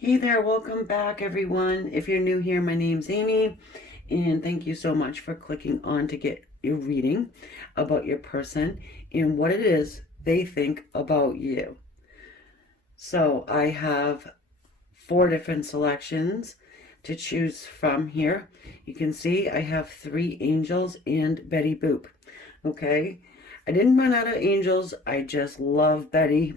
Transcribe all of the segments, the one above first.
Hey there, welcome back everyone. If you're new here, my name's Amy, and thank you so much for clicking on to get your reading about your person and what it is they think about you. So I have 4 different selections to choose from here. You can see I have 3 angels and Betty Boop. Okay, I didn't run out of angels, I just love Betty.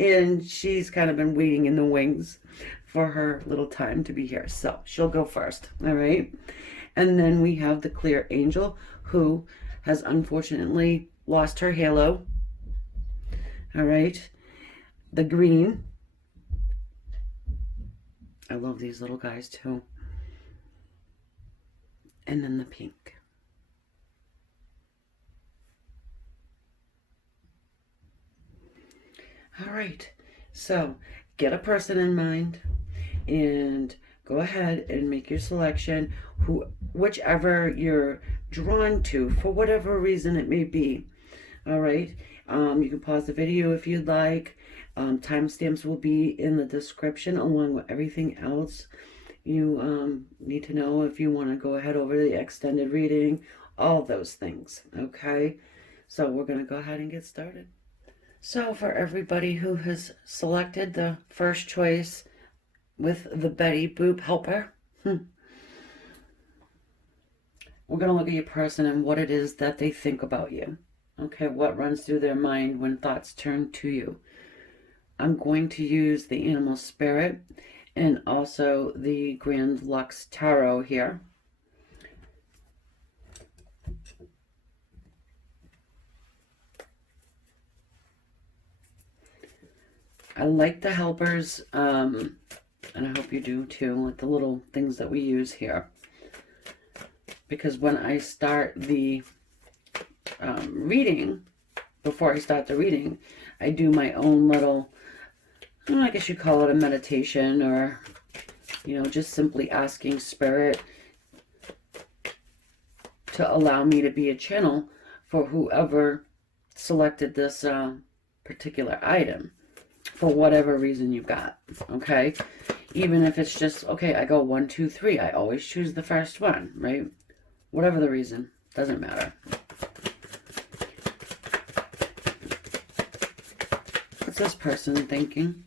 And she's kind of been waiting in the wings for her little time to be here. So she'll go first, all right? And then we have the clear angel who has unfortunately lost her halo, all right? The green. I love these little guys too. And then the pink. All right, so get a person in mind and go ahead and make your selection, whichever you're drawn to for whatever reason it may be. All right, you can pause the video if you'd like. Timestamps will be in the description along with everything else you need to know if you want to go ahead over the extended reading, all those things. Okay, so we're going to go ahead and get started. So for everybody who has selected the first choice with the Betty Boop helper, we're going to look at your person and what it is that they think about you. Okay, what runs through their mind when thoughts turn to you. I'm going to use the Animal Spirit and also the Grand Lux Tarot here. I like the helpers, and I hope you do too, with the little things that we use here. Because when I start the reading, before I start the reading, I do my own little, I guess you call it a meditation, or, just simply asking Spirit to allow me to be a channel for whoever selected this particular item. For whatever reason you've got, okay? Even if it's just, okay, I go 1, 2, 3. I always choose the first one, right? Whatever the reason, doesn't matter. What's this person thinking?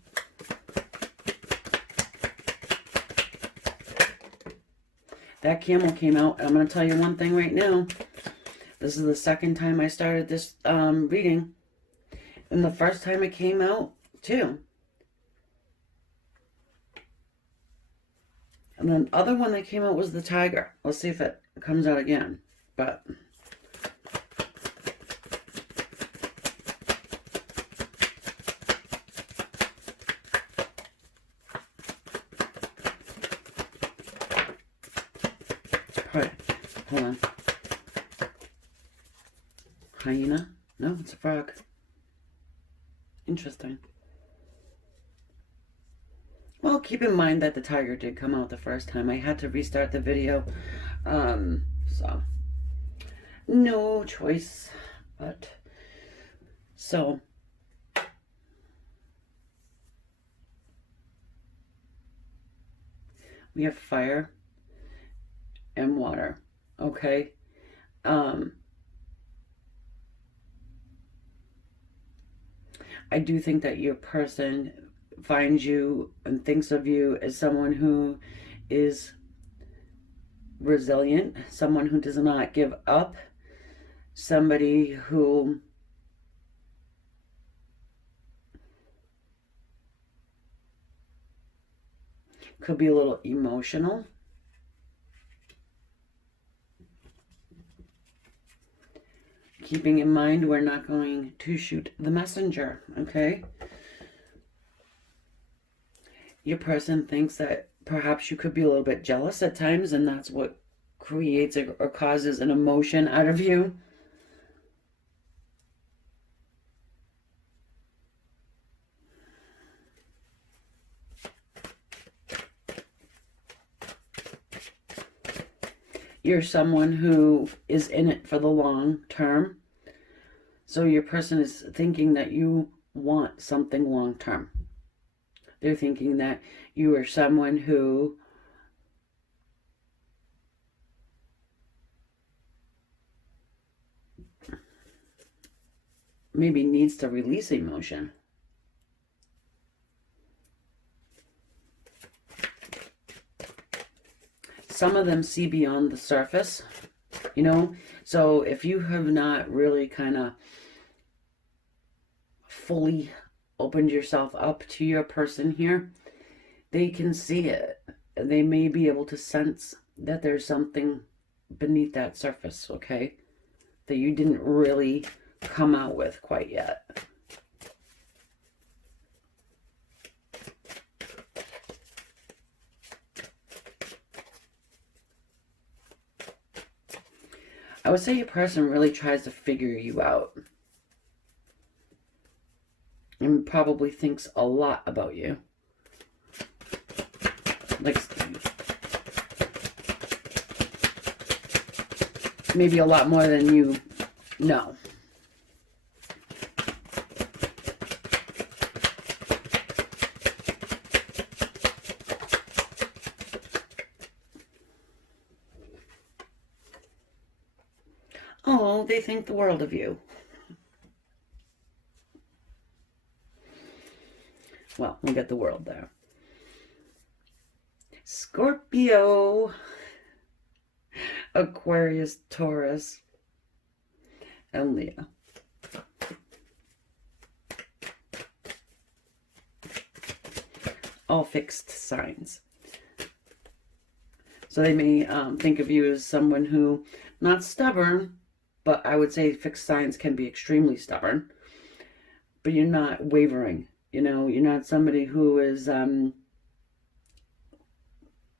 That camel came out, and I'm going to tell you one thing right now. This is the second time I started this reading. And the first time it came out, too. And then the other one that came out was the tiger. Let's see if it comes out again. But right, hold on. Hyena? No, it's a frog. Interesting. Well, keep in mind that the tiger did come out the first time. I had to restart the video. So no choice, but so we have fire and water. Okay. I do think that your person finds you and thinks of you as someone who is resilient, someone who does not give up, somebody who could be a little emotional. Keeping in mind, we're not going to shoot the messenger, okay? Your person thinks that perhaps you could be a little bit jealous at times, and that's what creates or causes an emotion out of you. You're someone who is in it for the long term. So your person is thinking that you want something long term. They're thinking that you are someone who maybe needs to release emotion. Some of them see beyond the surface, you know? So if you have not really kind of fully opened yourself up to your person here, they can see it. They may be able to sense that there's something beneath that surface, okay? That you didn't really come out with quite yet. I would say your person really tries to figure you out and probably thinks a lot about you. Like, maybe a lot more than you know. Oh, they think the world of you. Well, we'll get the world there. Scorpio, Aquarius, Taurus, and Leo. All fixed signs. So they may think of you as someone who, not stubborn, but I would say fixed signs can be extremely stubborn. But you're not wavering. You know, you're not somebody who is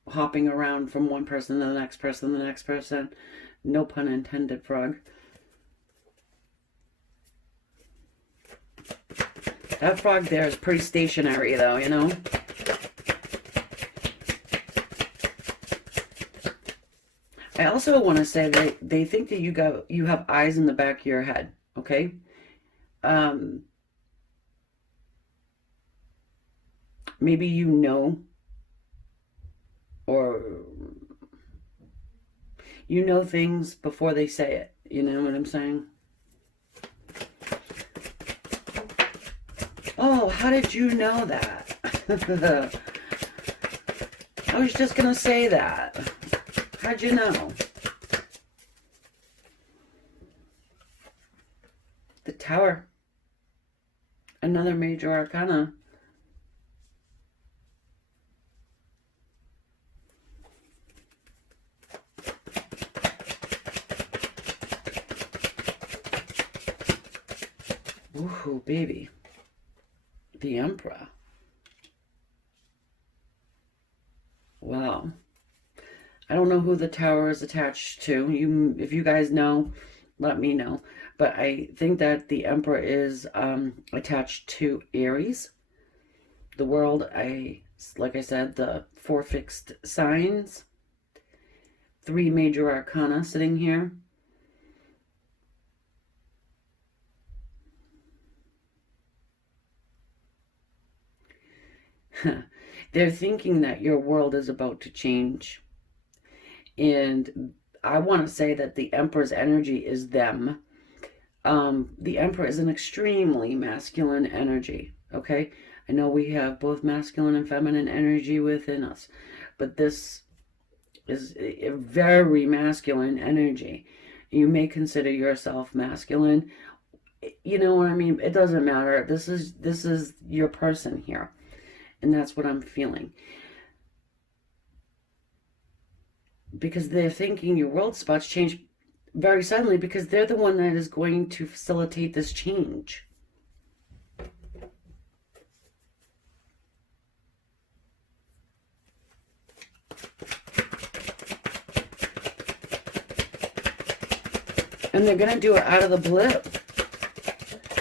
hopping around from one person to the next person, the next person. No pun intended, frog. That frog there is pretty stationary, though, you know? I also want to say that they think that you have eyes in the back of your head, okay? Maybe you know, or you know things before they say it. You know what I'm saying? Oh, how did you know that? I was just going to say that. How'd you know? The Tower. Another major arcana. Ooh, baby. The Emperor. Wow. I don't know who the Tower is attached to. If you guys know, let me know. But I think that the Emperor is attached to Aries. The World, like I said, the 4 fixed signs. 3 major arcana sitting here. They're thinking that your world is about to change. And I want to say that the Emperor's energy is them. The Emperor is an extremely masculine energy, okay? I know we have both masculine and feminine energy within us, but this is a very masculine energy. You may consider yourself masculine. You know what I mean? It doesn't matter. This is your person here. And that's what I'm feeling. Because they're thinking your world spots change very suddenly because they're the one that is going to facilitate this change. And they're going to do it out of the blue.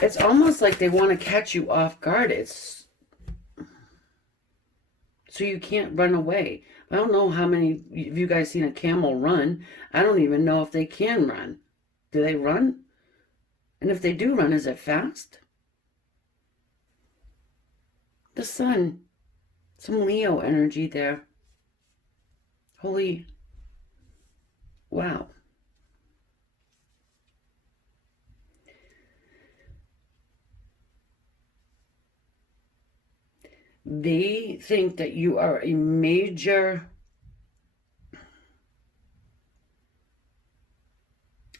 It's almost like they want to catch you off guard. It's so you can't run away. I don't know how many of you guys seen a camel run. I don't even know if they can run. Do they run? And if they do run, is it fast? The Sun. Some Leo energy there. Holy, wow. They think that you are a major, I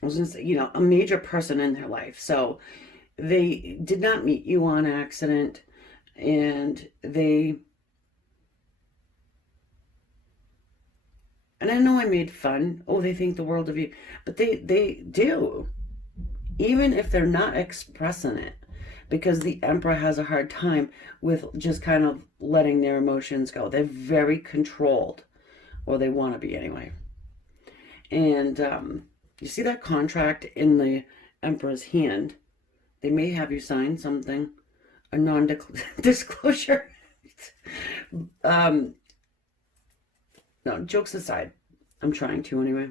was gonna say, a major person in their life. So they did not meet you on accident, and I know I made fun. Oh, they think the world of you, but they do, even if they're not expressing it, because the Emperor has a hard time with just kind of letting their emotions go. They're very controlled, or they want to be anyway. And you see that contract in the Emperor's hand? They may have you sign something, a non-disclosure. um, no, jokes aside, I'm trying to anyway.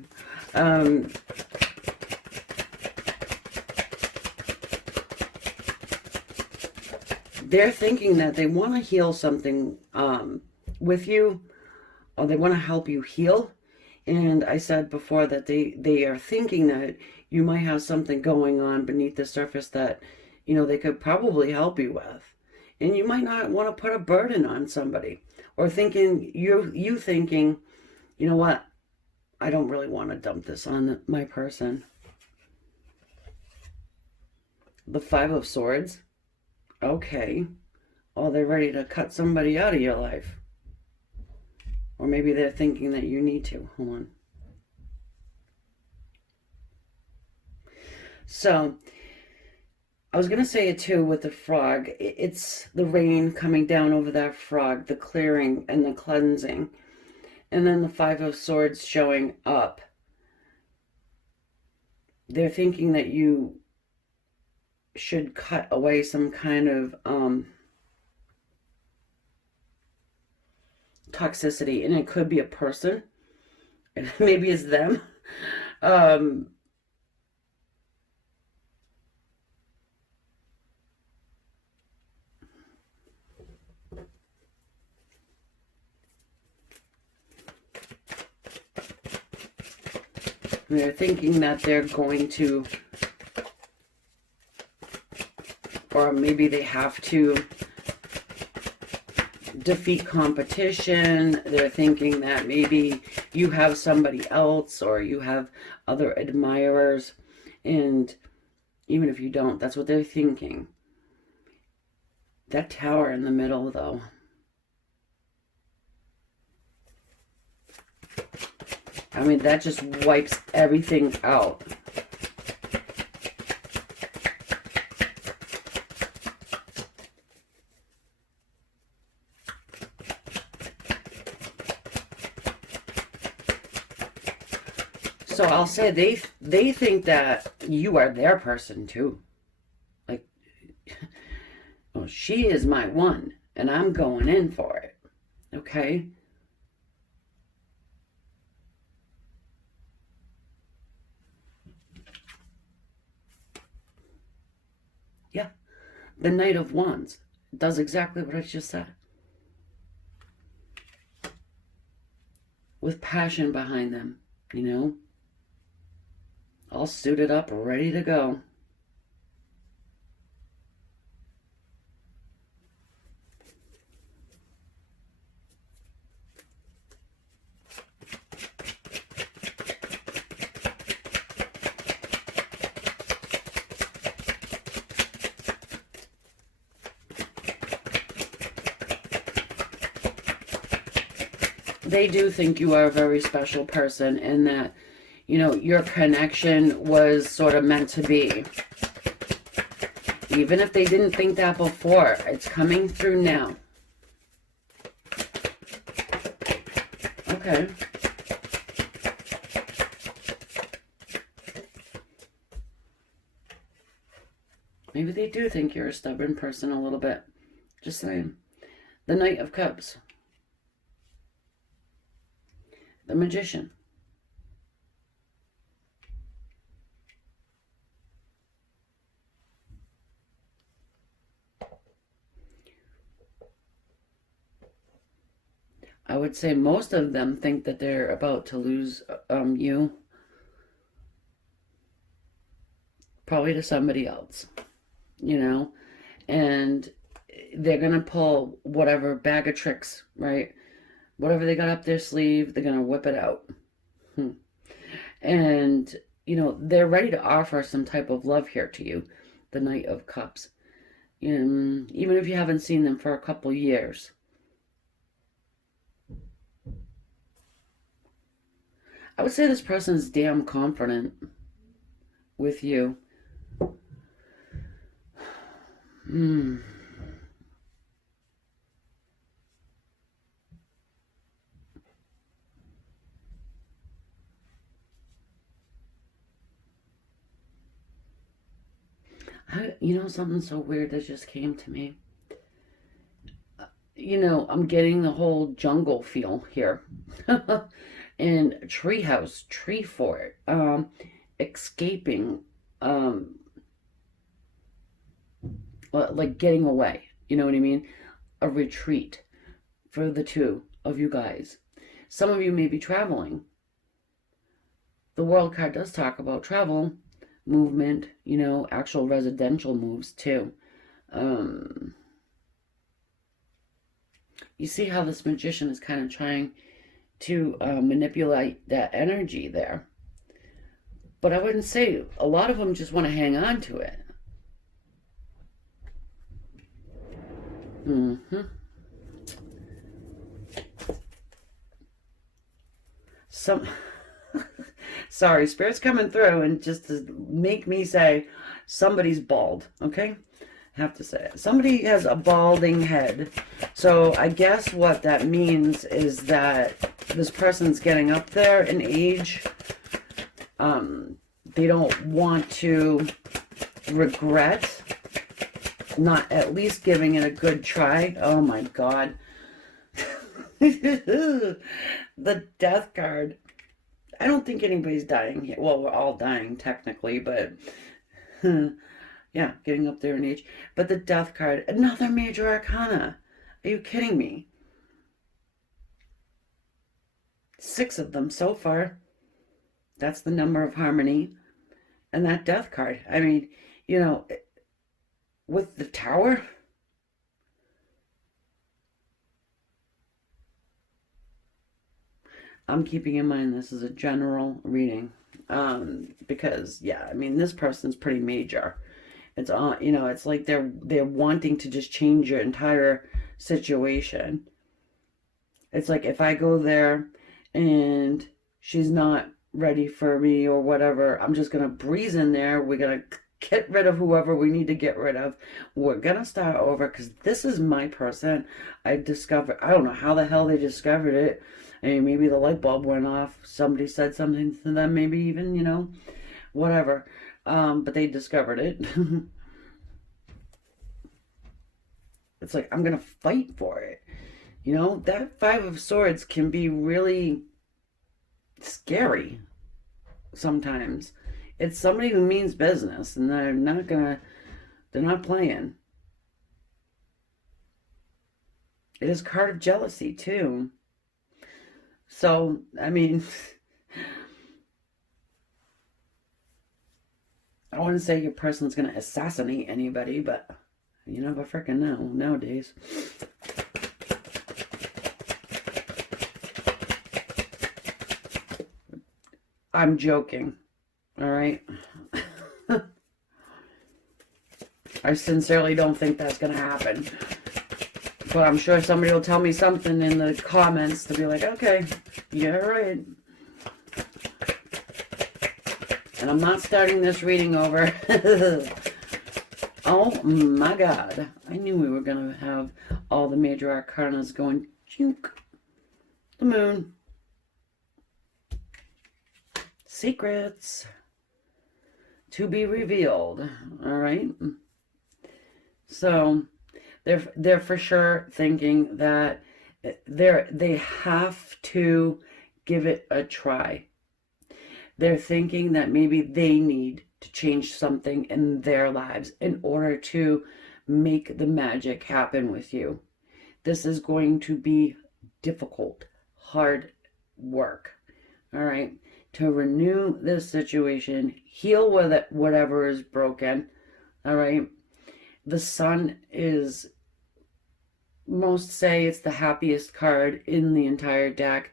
They're thinking that they want to heal something with you, or they want to help you heal. And I said before that they are thinking that you might have something going on beneath the surface that, they could probably help you with. And you might not want to put a burden on somebody, or thinking, you thinking, you know what, I don't really want to dump this on my person. The Five of Swords. Okay. Oh, they're ready to cut somebody out of your life. Or maybe they're thinking that you need to. Hold on. So, I was going to say it too with the frog. It's the rain coming down over that frog, the clearing and the cleansing. And then the Five of Swords showing up. They're thinking that you should cut away some kind of toxicity. And it could be a person. Maybe it's them. They're thinking that they're going to, or maybe they have to defeat competition. They're thinking that maybe you have somebody else, or you have other admirers. And even if you don't, that's what they're thinking. That tower in the middle, though. I mean, that just wipes everything out. So I'll say they think that you are their person too. Like, well, she is my one, and I'm going in for it. Okay? Yeah. The Knight of Wands does exactly what I just said. With passion behind them, all suited up, ready to go. They do think you are a very special person, and that, your connection was sort of meant to be. Even if they didn't think that before, it's coming through now. Okay. Maybe they do think you're a stubborn person a little bit. Just saying. The Knight of Cups. The Magician. I would say most of them think that they're about to lose you, probably to somebody else, you know, and they're going to pull whatever bag of tricks, right? Whatever they got up their sleeve, they're going to whip it out. And, you know, they're ready to offer some type of love here to you, the Knight of Cups. Even if you haven't seen them for a couple years. I would say this person's damn confident with you. You know, something so weird that just came to me. You know, I'm getting the whole jungle feel here. And treehouse, tree fort, escaping, like getting away. You know what I mean? A retreat for the two of you guys. Some of you may be traveling. The World card does talk about travel, movement, you know, actual residential moves too. You see how this magician is kind of trying to manipulate that energy there. But I wouldn't say, a lot of them just want to hang on to it. Sorry, Spirit's coming through and just to make me say somebody's bald, okay? Have to say it. Somebody has a balding head. So I guess what that means is that this person's getting up there in age. They don't want to regret not at least giving it a good try. Oh my God. The Death card. I don't think anybody's dying here. Well, we're all dying technically, but yeah, getting up there in age. But the Death card, another major arcana. Are you kidding me? 6 of them so far. That's the number of harmony. And that Death card. I mean, you know, with the Tower. I'm keeping in mind this is a general reading. Because, yeah, I mean, this person's pretty major. It's you know, it's like they're wanting to just change your entire situation. It's like if I go there and she's not ready for me or whatever, I'm just gonna breeze in there. We're gonna get rid of whoever we need to get rid of. We're gonna start over because this is my person. I don't know how the hell they discovered it. I mean, maybe the light bulb went off. Somebody said something to them, maybe even, you know, whatever. But they discovered it. It's like, I'm going to fight for it. You know, that 5 of Swords can be really scary sometimes. It's somebody who means business, and they're not playing. It is card of jealousy, too. So, I mean, I wouldn't say your person's going to assassinate anybody, but you never freaking know nowadays. I'm joking, all right? I sincerely don't think that's going to happen. But I'm sure somebody will tell me something in the comments to be like, okay, you're right. And I'm not starting this reading over. Oh my God. I knew we were going to have all the major arcanas going. Juke. The Moon. Secrets. To be revealed. All right. So they're for sure thinking that they have to give it a try. They're thinking that maybe they need to change something in their lives in order to make the magic happen with you. This is going to be difficult, hard work. All right. To renew this situation, heal with it, whatever is broken. All right. The Sun is, most say it's the happiest card in the entire deck.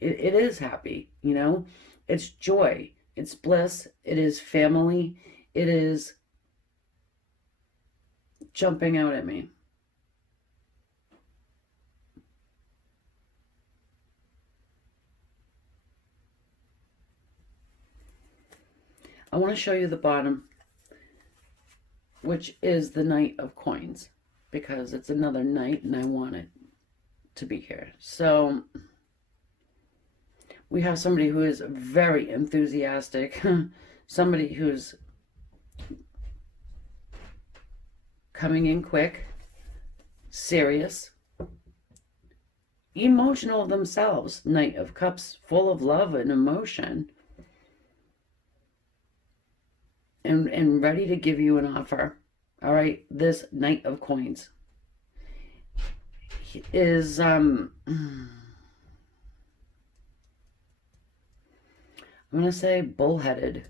It is happy, you know. It's joy. It's bliss. It is family. It is jumping out at me. I want to show you the bottom, which is the Knight of Coins, because it's another knight and I want it to be here. So we have somebody who is very enthusiastic, somebody who's coming in quick, serious, emotional themselves. Knight of Cups, full of love and emotion, and ready to give you an offer. All right, this Knight of Coins is I'm going to say bullheaded.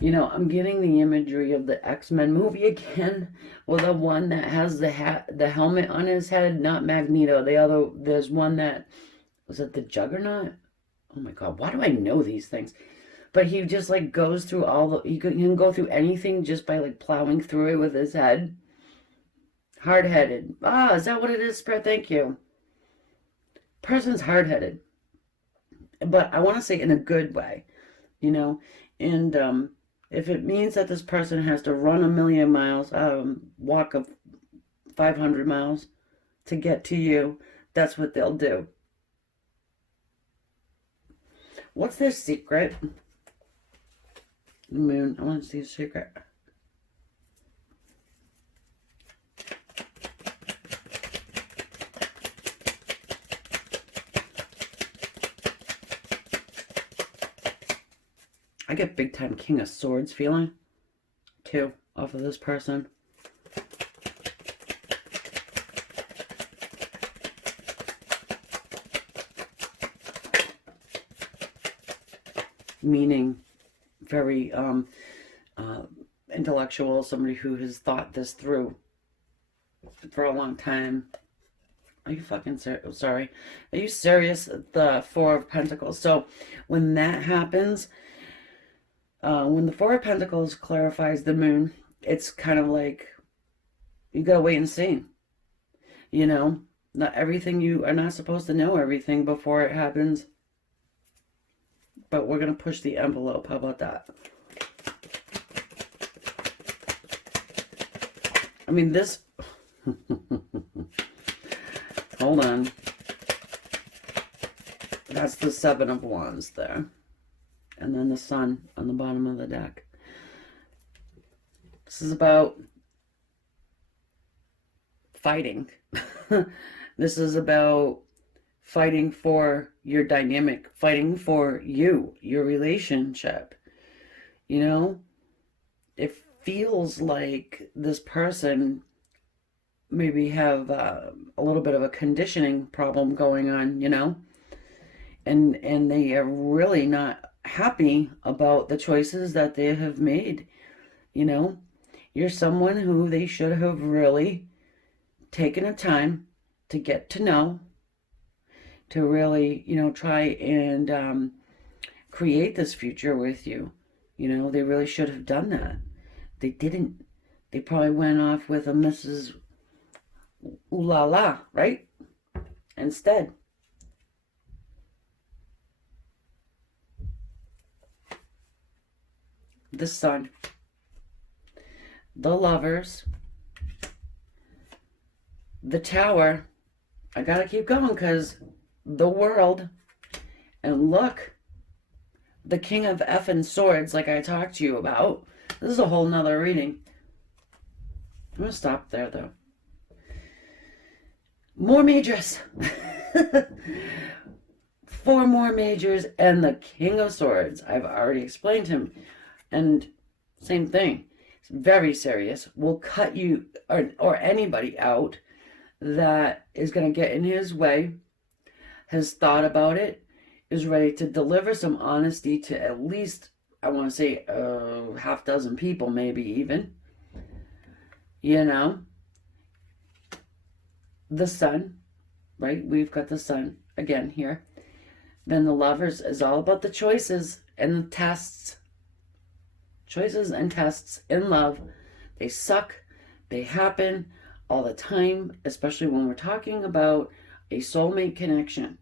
You know, I'm getting the imagery of the X-Men movie again, with the one that has the helmet on his head, not Magneto. There's one that, was it the Juggernaut? Oh my God, why do I know these things? But he just like goes through he can go through anything just by like plowing through it with his head. Hard-headed. Ah, is that what it is, Spirit? Thank you. Person's hard-headed. But I want to say in a good way, you know, and if it means that this person has to run 1,000,000 miles, walk 500 miles to get to you, that's what they'll do. What's their secret? Moon, I want to see a secret. I get big time King of Swords feeling, too, off of this person. Meaning very intellectual, somebody who has thought this through for a long time. Are you fucking sorry? Are you serious? The Four of Pentacles. So when that happens, when the Four of Pentacles clarifies the moon, it's kind of like, you gotta wait and see. You know, not everything, you are not supposed to know everything before it happens. But we're gonna push the envelope. How about that? I mean, this... Hold on. That's the Seven of Wands there. And then the Sun on the bottom of the deck. This is about fighting. This is about fighting for your dynamic, fighting for you, your relationship. You know, it feels like this person maybe have a little bit of a conditioning problem going on, you know, and they are really not happy about the choices that they have made. You know, you're someone who they should have really taken a time to get to know, to really, you know, try and create this future with you. You know, they really should have done that. They didn't. They probably went off with a Mrs. Ooh la la, right? Instead. The Sun. The Lovers. The Tower. I gotta keep going because the World. And look, the King of effing Swords, like I talked to you about. This is a whole nother reading. I'm gonna stop there though. More majors. 4 more majors and the King of Swords. I've already explained him. And Same thing. It's very serious. Will cut you or anybody out that is going to get in his way, has thought about it, is ready to deliver some honesty to at least, I want to say, half dozen people, maybe even. You know, the sun, right? We've got the sun again here. Then the lovers is all about the choices and the tests. Choices and tests in love. They suck. They happen all the time, especially when we're talking about a soulmate connection.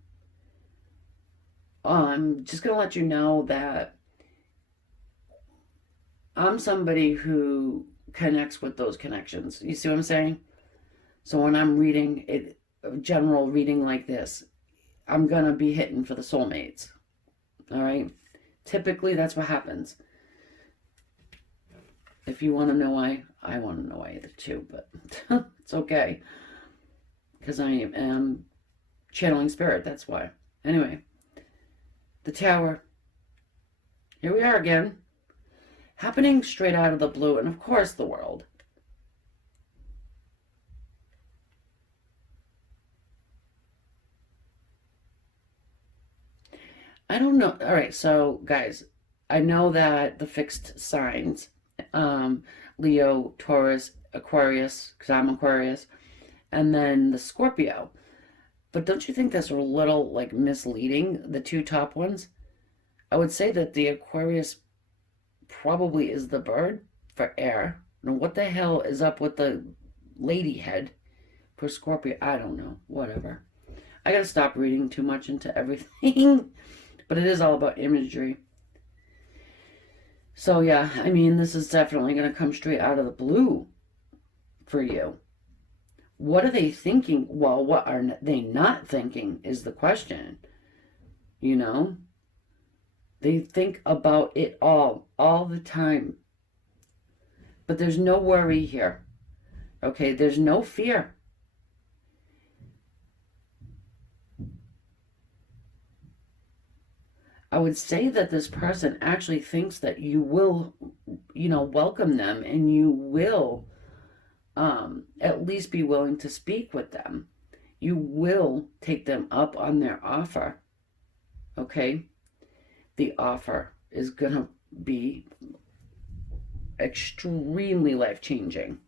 I'm just going to let you know that I'm somebody who connects with those connections. You see what I'm saying? So when I'm reading it, a general reading like this, I'm going to be hitting for the soulmates. All right? Typically, that's what happens. If you want to know why, I want to know why too, but it's okay. Because I am channeling spirit, that's why. Anyway, the Tower. Here we are again. Happening straight out of the blue, and of course the World. I don't know. All right, so guys, I know that the fixed signs, Leo, Taurus, Aquarius, because I'm Aquarius, and then the Scorpio. But don't you think that's a little like misleading, the two top ones? I would say that the Aquarius probably is the bird for air. Now, what the hell is up with the lady head for Scorpio? I don't know. Whatever. I gotta stop reading too much into everything. But it is all about imagery. So yeah, I mean, this is definitely going to come straight out of the blue for you. What are they thinking? Well, what are they not thinking is the question. You know? They think about it all the time. But there's no worry here. Okay, there's no fear. I would say that this person actually thinks that you will, welcome them, and you will at least be willing to speak with them. You will take them up on their offer. Okay? The offer is going to be extremely life-changing.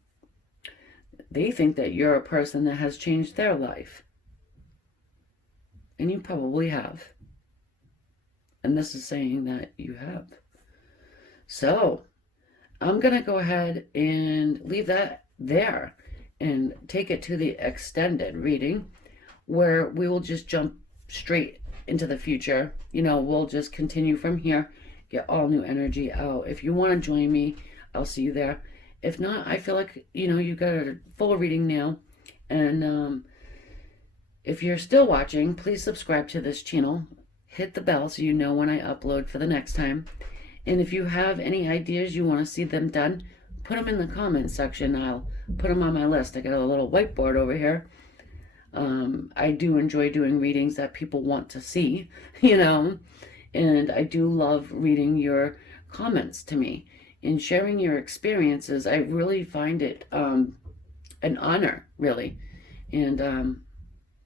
They think that you're a person that has changed their life. And you probably have. And this is saying that you have. So, I'm going to go ahead and leave that there and take it to the extended reading where we will just jump straight into the future. We'll just continue from here, get all new energy out. If you want to join me, I'll see you there. If not, I feel like, you got a full reading now. And if you're still watching, please subscribe to this channel. Hit the bell so you know when I upload for the next time. And if you have any ideas you want to see them done, put them in the comments section. I'll put them on my list. I got a little whiteboard over here. I do enjoy doing readings that people want to see, and I do love reading your comments to me and sharing your experiences. I really find it an honor, really, and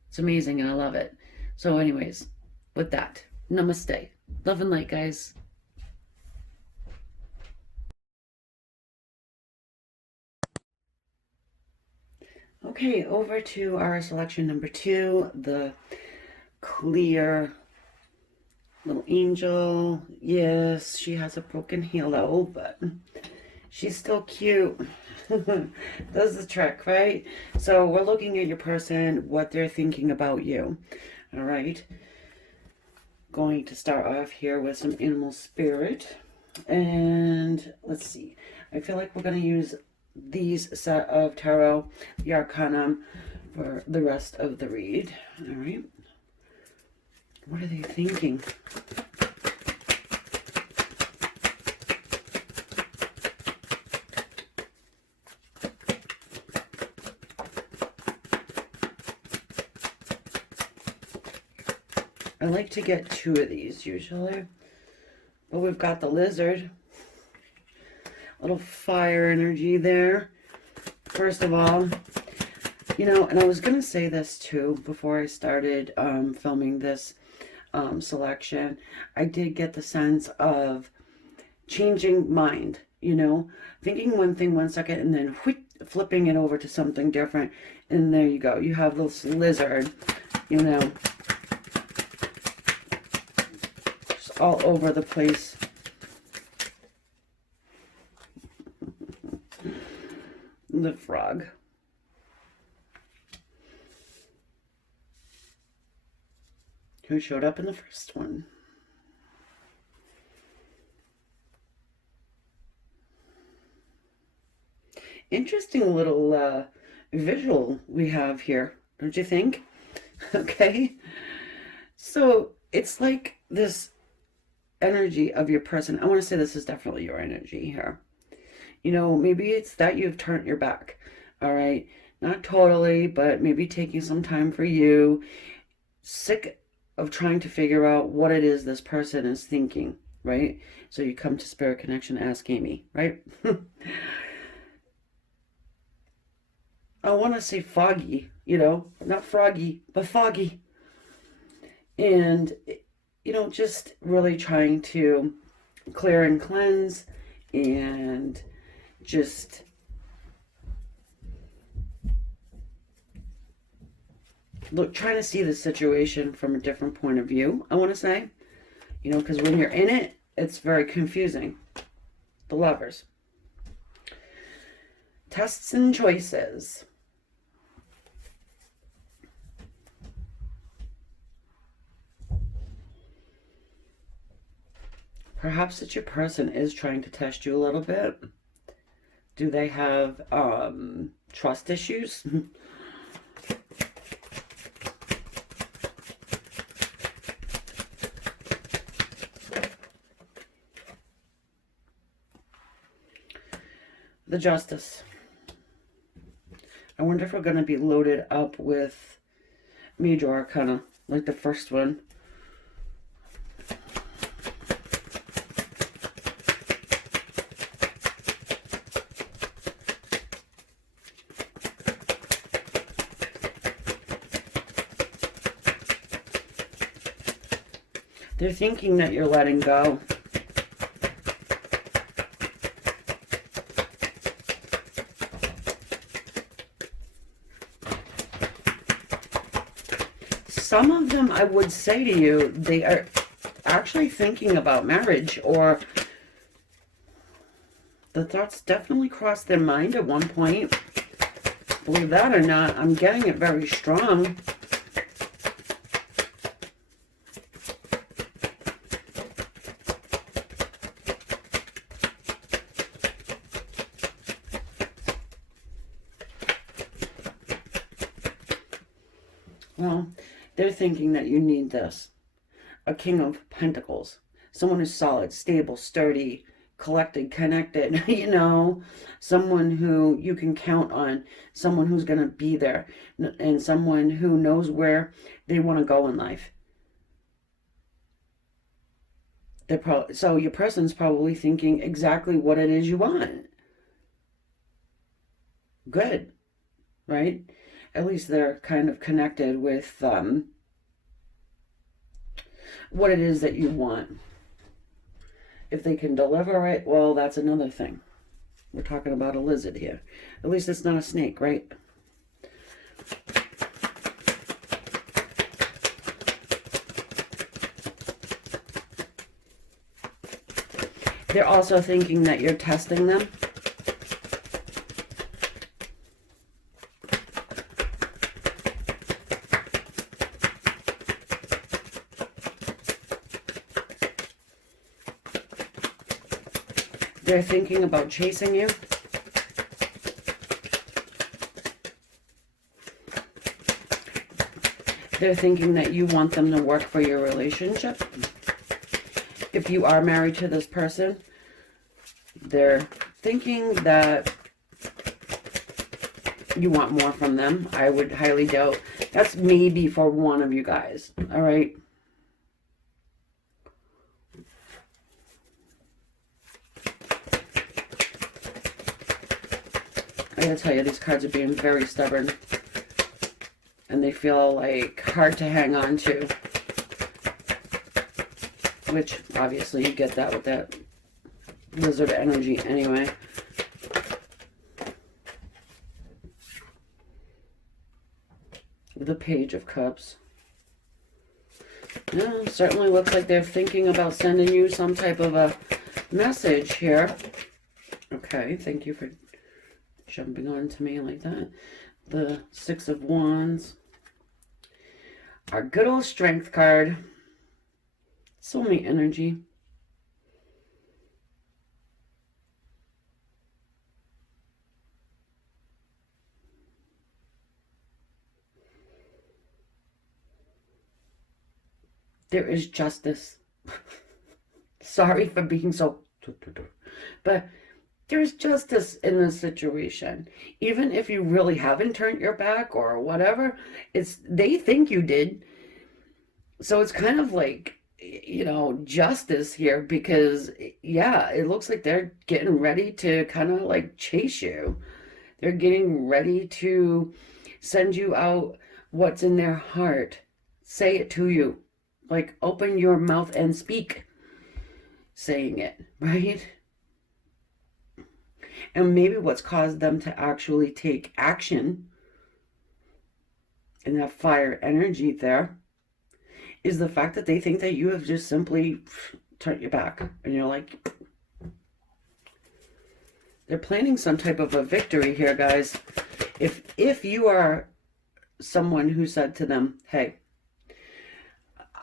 it's amazing, and I love it. So anyways, with that, namaste. Love and light, guys. Okay, over to our selection number 2, the clear little angel. Yes, she has a broken halo, but she's still cute. Does the trick, right? So we're looking at your person, what they're thinking about you. All right. Going to start off here with some animal spirit. And let's see. I feel like we're going to use these set of tarot, the Arcanum, for the rest of the read. All right. What are they thinking? I like to get 2 of these usually, but we've got the lizard. little fire energy there. First of all, you know, and I was going to say this too before I started filming this selection. I did get the sense of changing mind, you know, thinking one thing 1 second and then flipping it over to something different. And there you go. You have this lizard, you know, just all over the place. The frog. Who showed up in the first one? Interesting little visual we have here, don't you think? Okay. So it's like this energy of your person. I want to say this is definitely your energy here. You know, maybe it's that you've turned your back. All right. Not totally, but maybe taking some time for you. Sick of trying to figure out what it is this person is thinking, right? So you come to Spirit Connection, ask Amy, right? I want to say foggy, you know, not froggy, but foggy. And, you know, just really trying to clear and cleanse and just trying to see the situation from a different point of view, I want to say. You know, because when you're in it, it's very confusing. The Lovers. Tests and choices. Perhaps that your person is trying to test you a little bit. Do they have trust issues? The Justice. I wonder if we're going to be loaded up with Major Arcana, like the first one. They're thinking that you're letting go. Some of them, I would say to you, they are actually thinking about marriage, or the thoughts definitely crossed their mind at one point. Believe that or not, I'm getting it very strong. Well, they're thinking that you need this. A King of Pentacles. Someone who's solid, stable, sturdy, collected, connected, you know. Someone who you can count on. Someone who's going to be there. And someone who knows where they want to go in life. So your person's probably thinking exactly what it is you want. Good. Right? At least they're kind of connected with what it is that you want. If they can deliver it, well, that's another thing. We're talking about a lizard here. At least it's not a snake, right? They're also thinking that you're testing them. They're thinking about chasing you. They're thinking that you want them to work for your relationship. If you are married to this person, they're thinking that you want more from them. I would highly doubt. That's maybe for one of you guys. All right. I gotta tell you, these cards are being very stubborn. And they feel like hard to hang on to. Which, obviously, you get that with that lizard energy anyway. The Page of Cups. Yeah, certainly looks like they're thinking about sending you some type of a message here. Okay, thank you for jumping on to me like that. The Six of Wands. Our good old Strength card. Soulmate energy. There is justice. Sorry for being so... But there's justice in this situation. Even if you really haven't turned your back or whatever, they think you did. So it's kind of like, you know, justice here because, yeah, it looks like they're getting ready to kind of like chase you. They're getting ready to send you out what's in their heart. Say it to you. Like, open your mouth and speak saying it, right? And maybe what's caused them to actually take action in that fire energy there is the fact that they think that you have just simply turned your back. And you're like, they're planning some type of a victory here, guys. If you are someone who said to them, hey,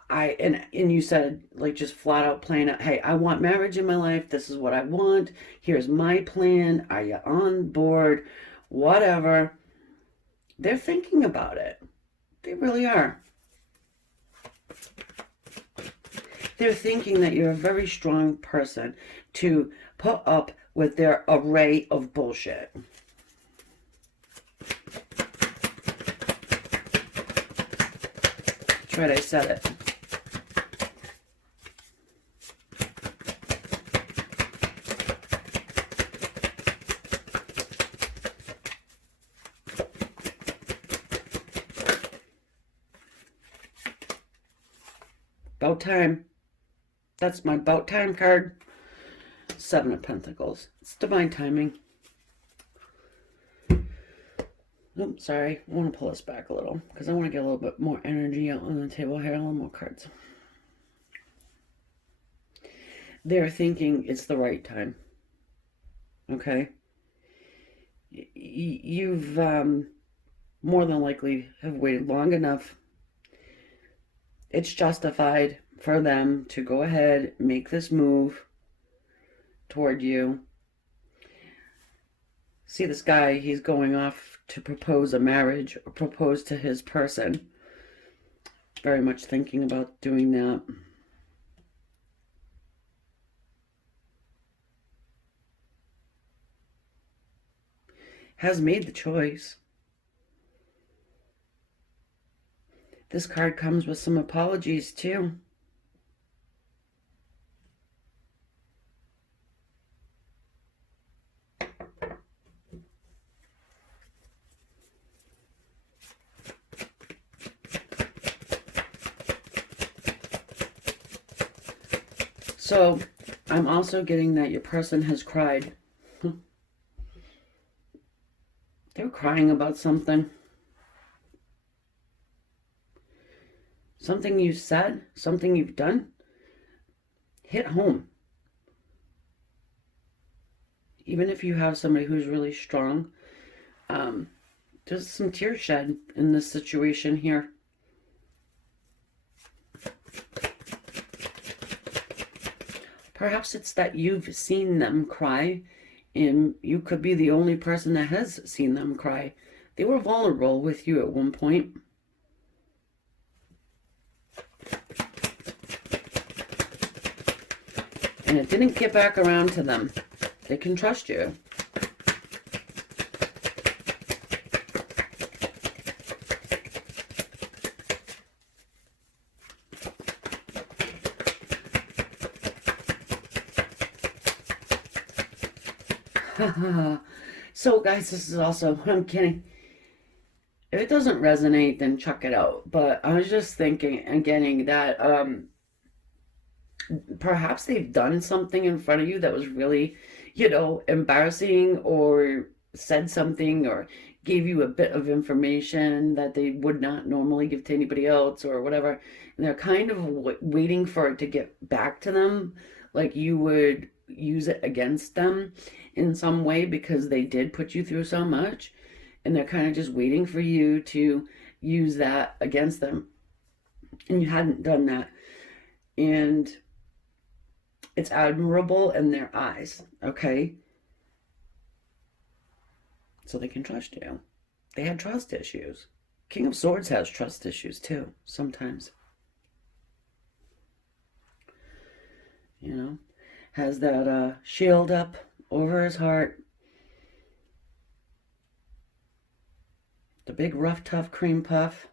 and you said, like, just flat out plain out, hey, I want marriage in my life. This is what I want. Here's my plan. Are you on board? Whatever. They're thinking about it. They really are. They're thinking that you're a very strong person to put up with their array of bullshit. That's right, I said it. About time. That's my about time card. Seven of Pentacles. It's divine timing. Oops, sorry. I want to pull this back a little because I want to get a little bit more energy out on the table here. A little more cards. They're thinking it's the right time. Okay? You've more than likely have waited long enough. It's justified for them to go ahead, make this move toward you. See this guy, he's going off to propose a marriage or propose to his person. Very much thinking about doing that. Has made the choice. This card comes with some apologies too. So, I'm also getting that your person has cried. They're crying about something. Something you said, something you've done, hit home. Even if you have somebody who's really strong, there's some tears shed in this situation here. Perhaps it's that you've seen them cry, and you could be the only person that has seen them cry. They were vulnerable with you at one point. And it didn't get back around to them. They can trust you. So, guys, this is also, I'm kidding. If it doesn't resonate, then chuck it out. But I was just thinking and getting that perhaps they've done something in front of you that was really, embarrassing, or said something, or gave you a bit of information that they would not normally give to anybody else, or whatever. And they're kind of waiting for it to get back to them, like you would use it against them in some way because they did put you through so much. And they're kind of just waiting for you to use that against them. And you hadn't done that. And it's admirable in their eyes, okay? So they can trust you. They had trust issues. King of Swords has trust issues too, sometimes. Has that shield up over his heart. The big, rough, tough cream puff.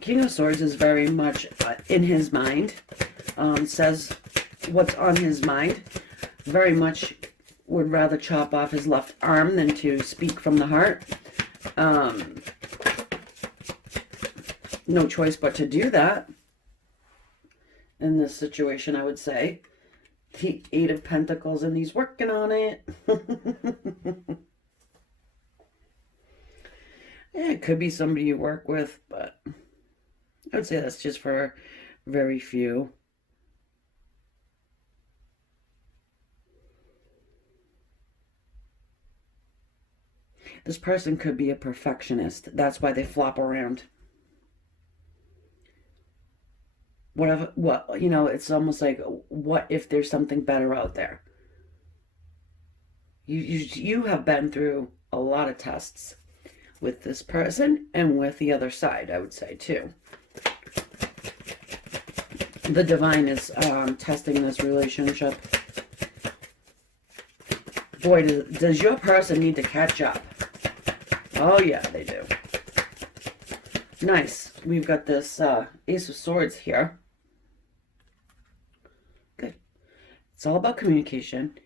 King of Swords is very much in his mind, says what's on his mind, very much would rather chop off his left arm than to speak from the heart. No choice but to do that in this situation, I would say. The Eight of Pentacles, and he's working on it. Yeah, it could be somebody you work with, but I would say that's just for very few. This person could be a perfectionist. That's why they flop around. Whatever, it's almost like, what if there's something better out there? You have been through a lot of tests with this person and with the other side, I would say, too. The divine is testing this relationship. Boy, does your person need to catch up. Oh, yeah, they do. Nice. We've got this Ace of Swords here. Good. It's all about communication,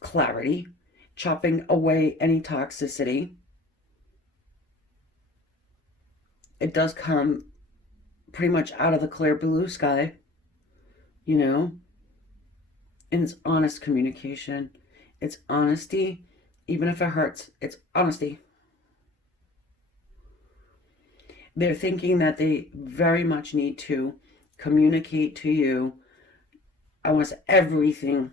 clarity, chopping away any toxicity. It does come pretty much out of the clear blue sky, and it's honest communication. It's honesty, even if it hurts. It's honesty. They're thinking that they very much need to communicate to you, I want to say, everything.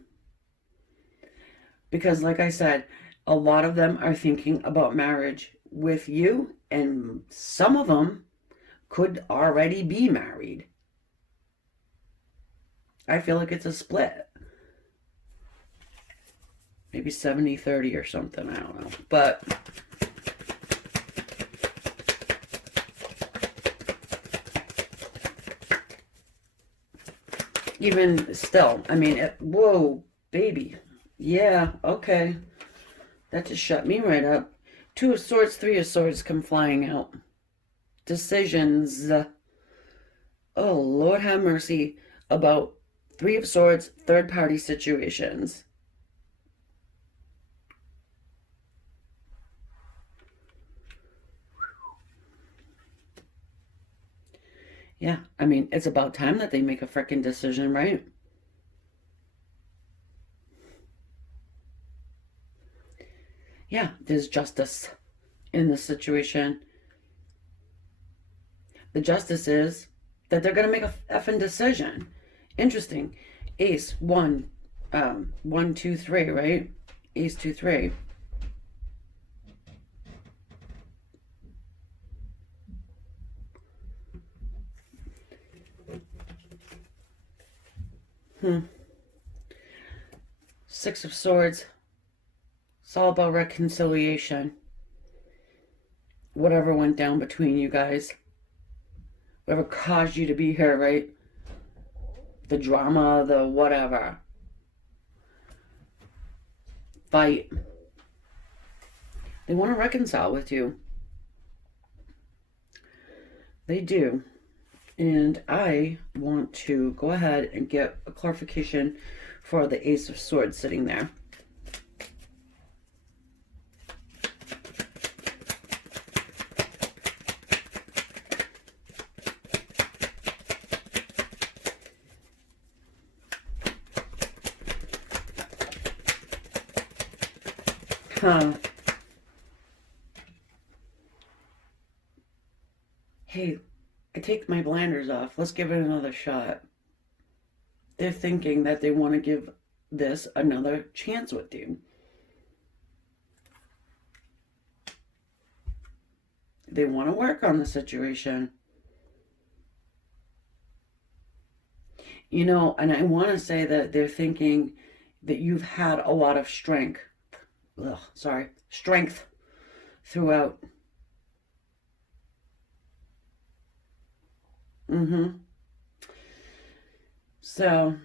Because, like I said, a lot of them are thinking about marriage with you, and some of them could already be married. I feel like it's a split. Maybe 70-30 or something, I don't know. But even still, I mean, whoa, baby. Yeah, okay. That just shut me right up. Two of Swords, Three of Swords come flying out. Decisions. Oh, Lord have mercy. About Three of Swords, third-party situations. Yeah, I mean, it's about time that they make a frickin' decision, right? Yeah, there's justice in this situation. The justice is that they're going to make a effing decision. Interesting. Ace, 1, 1, 2, 3, right? Ace, 2, 3. Six of Swords. It's all about reconciliation. Whatever went down between you guys. Whatever caused you to be here, right? The drama, the whatever. fight. They want to reconcile with you. They do. And I want to go ahead and get a clarification for the Ace of Swords sitting there. Huh. Hey, I take my blinders off. Let's give it another shot. They're thinking that they want to give this another chance with you. They want to work on the situation. You know, and I want to say that they're thinking that you've had a lot of strength. Strength throughout. So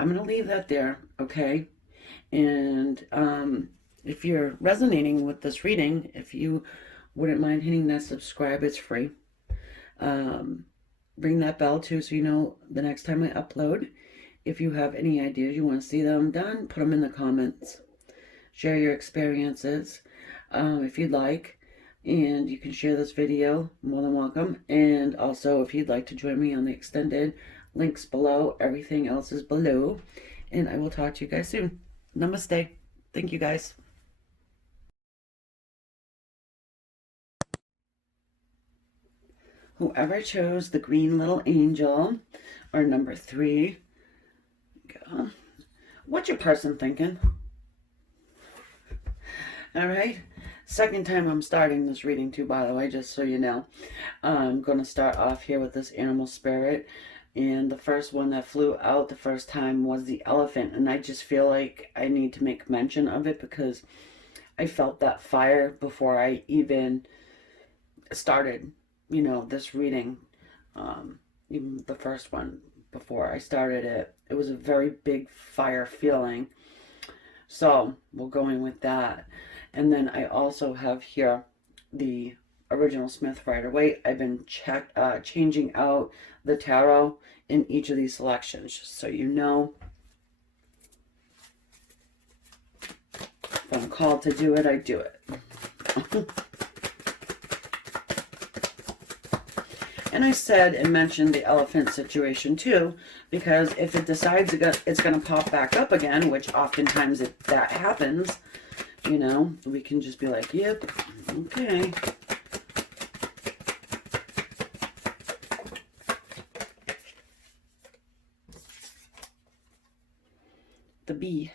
I'm going to leave that there, okay? And if you're resonating with this reading, if you wouldn't mind hitting that subscribe, it's free. Ring that bell too so you know the next time I upload. If you have any ideas you want to see them done, put them in the comments. Share your experiences if you'd like. And you can share this video, more than welcome. And also, if you'd like to join me on the extended, links below. Everything else is below. And I will talk to you guys soon. Namaste. Thank you, guys. Whoever chose the green little angel, or number 3, go. What's your person thinking? All right. Second time I'm starting this reading too, by the way, just so you know. I'm going to start off here with this animal spirit. And the first one that flew out the first time was the elephant. And I just feel like I need to make mention of it because I felt that fire before I even started, you know, this reading. Even the first one, before I started it, it was a very big fire feeling. So we'll go in with that. And then I also have here the original Smith Rider-Waite. I've been changing out the tarot in each of these selections, just so you know. If I'm called to do it, I do it. And I said and mentioned the elephant situation too, because if it decides it's going to pop back up again, which oftentimes that happens, you know, we can just be like, yep, okay. The bee.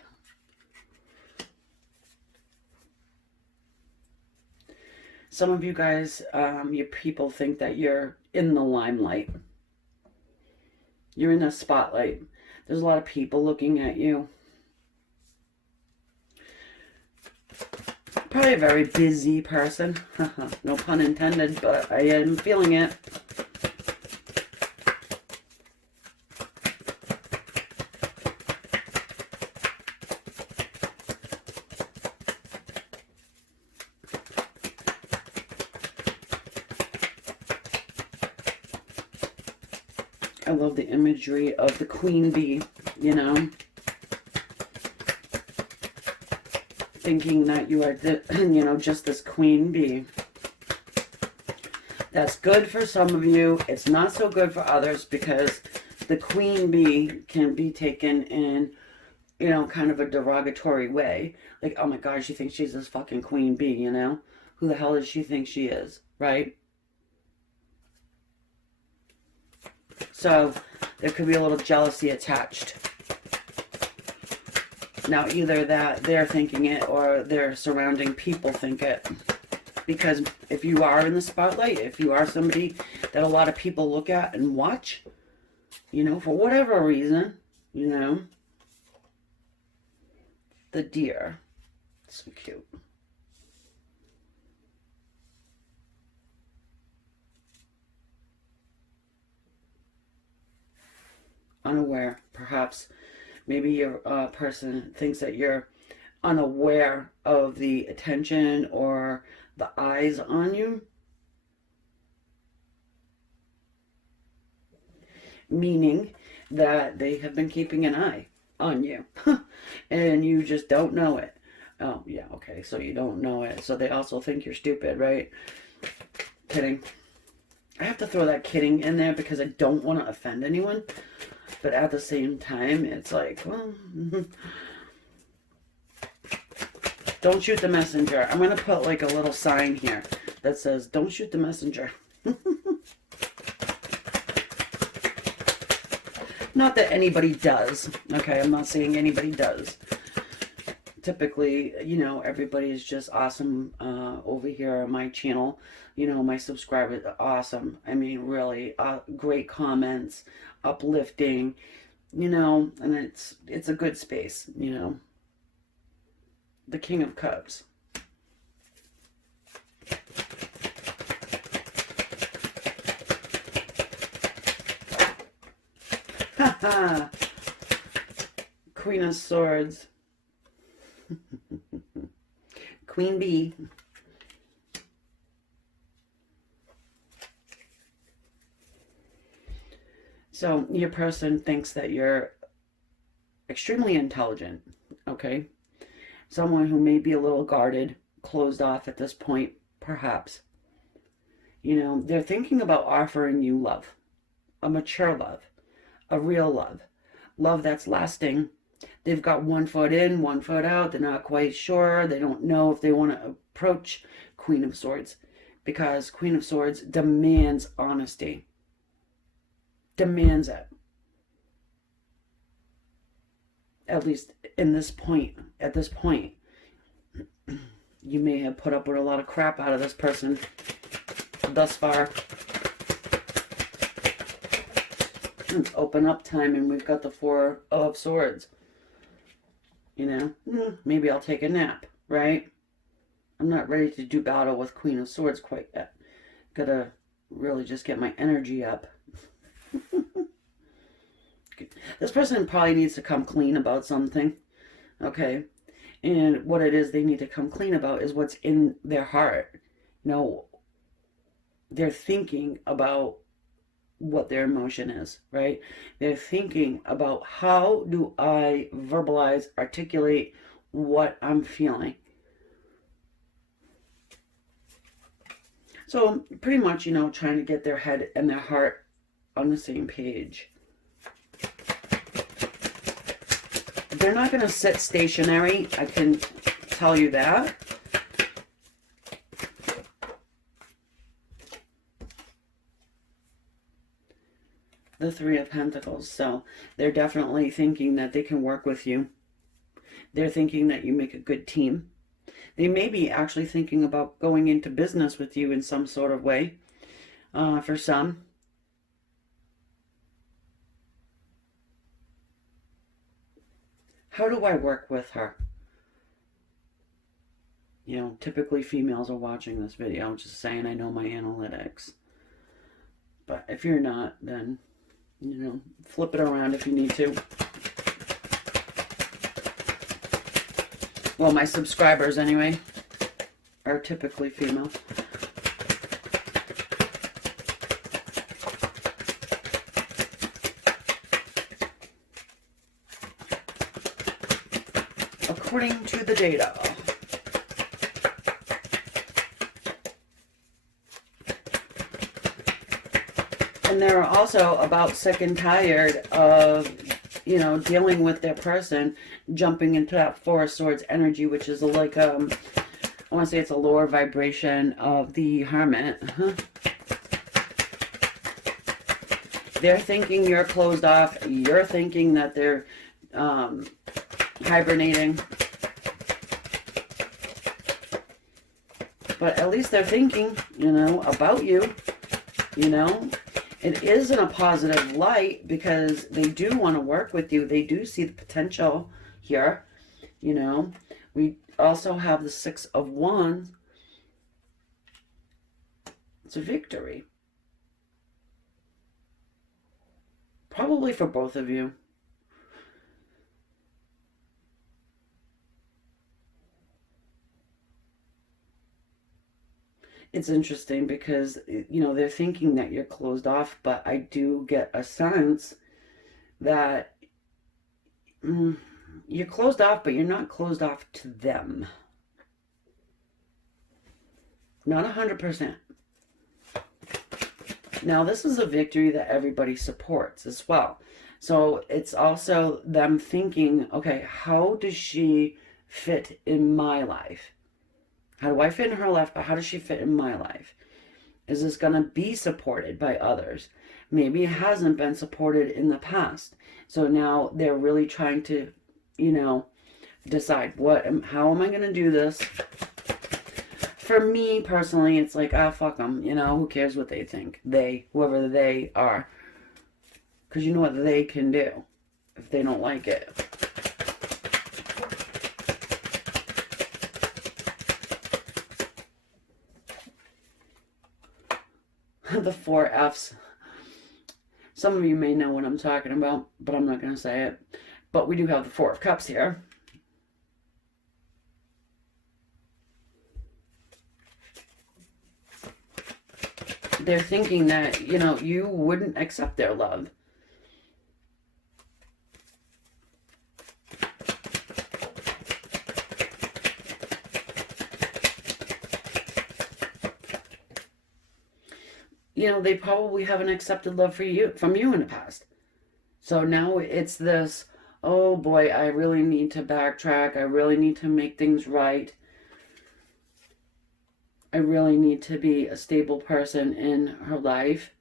Some of you guys, your people think that you're in the limelight. You're in the spotlight. There's a lot of people looking at you. Probably a very busy person. No pun intended, but I am feeling it. I love the imagery of the queen bee, you know. Thinking that you are, you know, just this queen bee. That's good for some of you. It's not so good for others because the queen bee can be taken in, you know, kind of a derogatory way. Like, oh my God, she thinks she's this fucking queen bee, you know? Who the hell does she think she is, right? So there could be a little jealousy attached. Now, either that they're thinking it or their surrounding people think it. Because if you are in the spotlight, if you are somebody that a lot of people look at and watch, you know, for whatever reason, you know. The deer. So cute. Unaware, perhaps, Maybe your person thinks that you're unaware of the attention or the eyes on you, meaning that they have been keeping an eye on you and you just don't know it. Oh, yeah, okay, so you don't know it. So they also think you're stupid, right? Kidding. I have to throw that kidding in there because I don't want to offend anyone. But at the same time, it's like, well, don't shoot the messenger. I'm going to put like a little sign here that says, don't shoot the messenger. Not that anybody does. Okay, I'm not saying anybody does. Typically, you know, everybody's just awesome over here on my channel. You know, my subscribers are awesome. I mean, really, great comments, uplifting, you know, and it's a good space, you know. The King of Cups. Haha. Queen of Swords. Queen Bee. So your person thinks that you're extremely intelligent, okay? Someone who may be a little guarded, closed off at this point, perhaps. You know, they're thinking about offering you love, a mature love, a real love, love that's lasting. They've got one foot in, one foot out. They're not quite sure. They don't know if they want to approach Queen of Swords because Queen of Swords demands honesty. Demands it. At least in this point, at this point, you may have put up with a lot of crap out of this person thus far. It's open up time and we've got the Four of Swords. You know, maybe I'll take a nap, right? I'm not ready to do battle with Queen of Swords quite yet. Gotta really just get my energy up. This person probably needs to come clean about something, okay? And what it is they need to come clean about is what's in their heart. You know, they're thinking about what their emotion is, right? They're thinking about how do I verbalize, articulate what I'm feeling. So pretty much, you know, trying to get their head and their heart on the same page. They're not going to sit stationary, I can tell you that. The Three of Pentacles. So they're definitely thinking that they can work with you. They're thinking that you make a good team. They may be actually thinking about going into business with you in some sort of way. For some. How do I work with her? You know, typically females are watching this video. I'm just saying I know my analytics. But if you're not, then, you know, flip it around if you need to. Well, my subscribers, anyway, are typically female. According to the data. And they're also about sick and tired of, you know, dealing with their person jumping into that Four of Swords energy, which is like, I want to say it's a lower vibration of the Hermit. They're thinking you're closed off. You're thinking that they're hibernating. But at least they're thinking, you know, about you, you know. It is in a positive light because they do want to work with you. They do see the potential here, you know. We also have the Six of Wands. It's a victory. Probably for both of you. It's interesting because, they're thinking that you're closed off, but I do get a sense that you're closed off, but you're not closed off to them. Not 100%. Now, this is a victory that everybody supports as well. So it's also them thinking, okay, how does she fit in my life? How do I fit in her life, but how does she fit in my life? Is this going to be supported by others? Maybe it hasn't been supported in the past. So now they're really trying to, decide how am I going to do this? For me personally, it's like, fuck them, who cares what they think? Whoever they are. Because you know what they can do if they don't like it. The 4 F's. Some of you may know what I'm talking about, but I'm not going to say it. But we do have the 4 of Cups here. They're thinking that, you wouldn't accept their love. They probably haven't accepted love from you in the past. So now it's this, oh boy, I really need to backtrack. I really need to make things right. I really need to be a stable person in her life.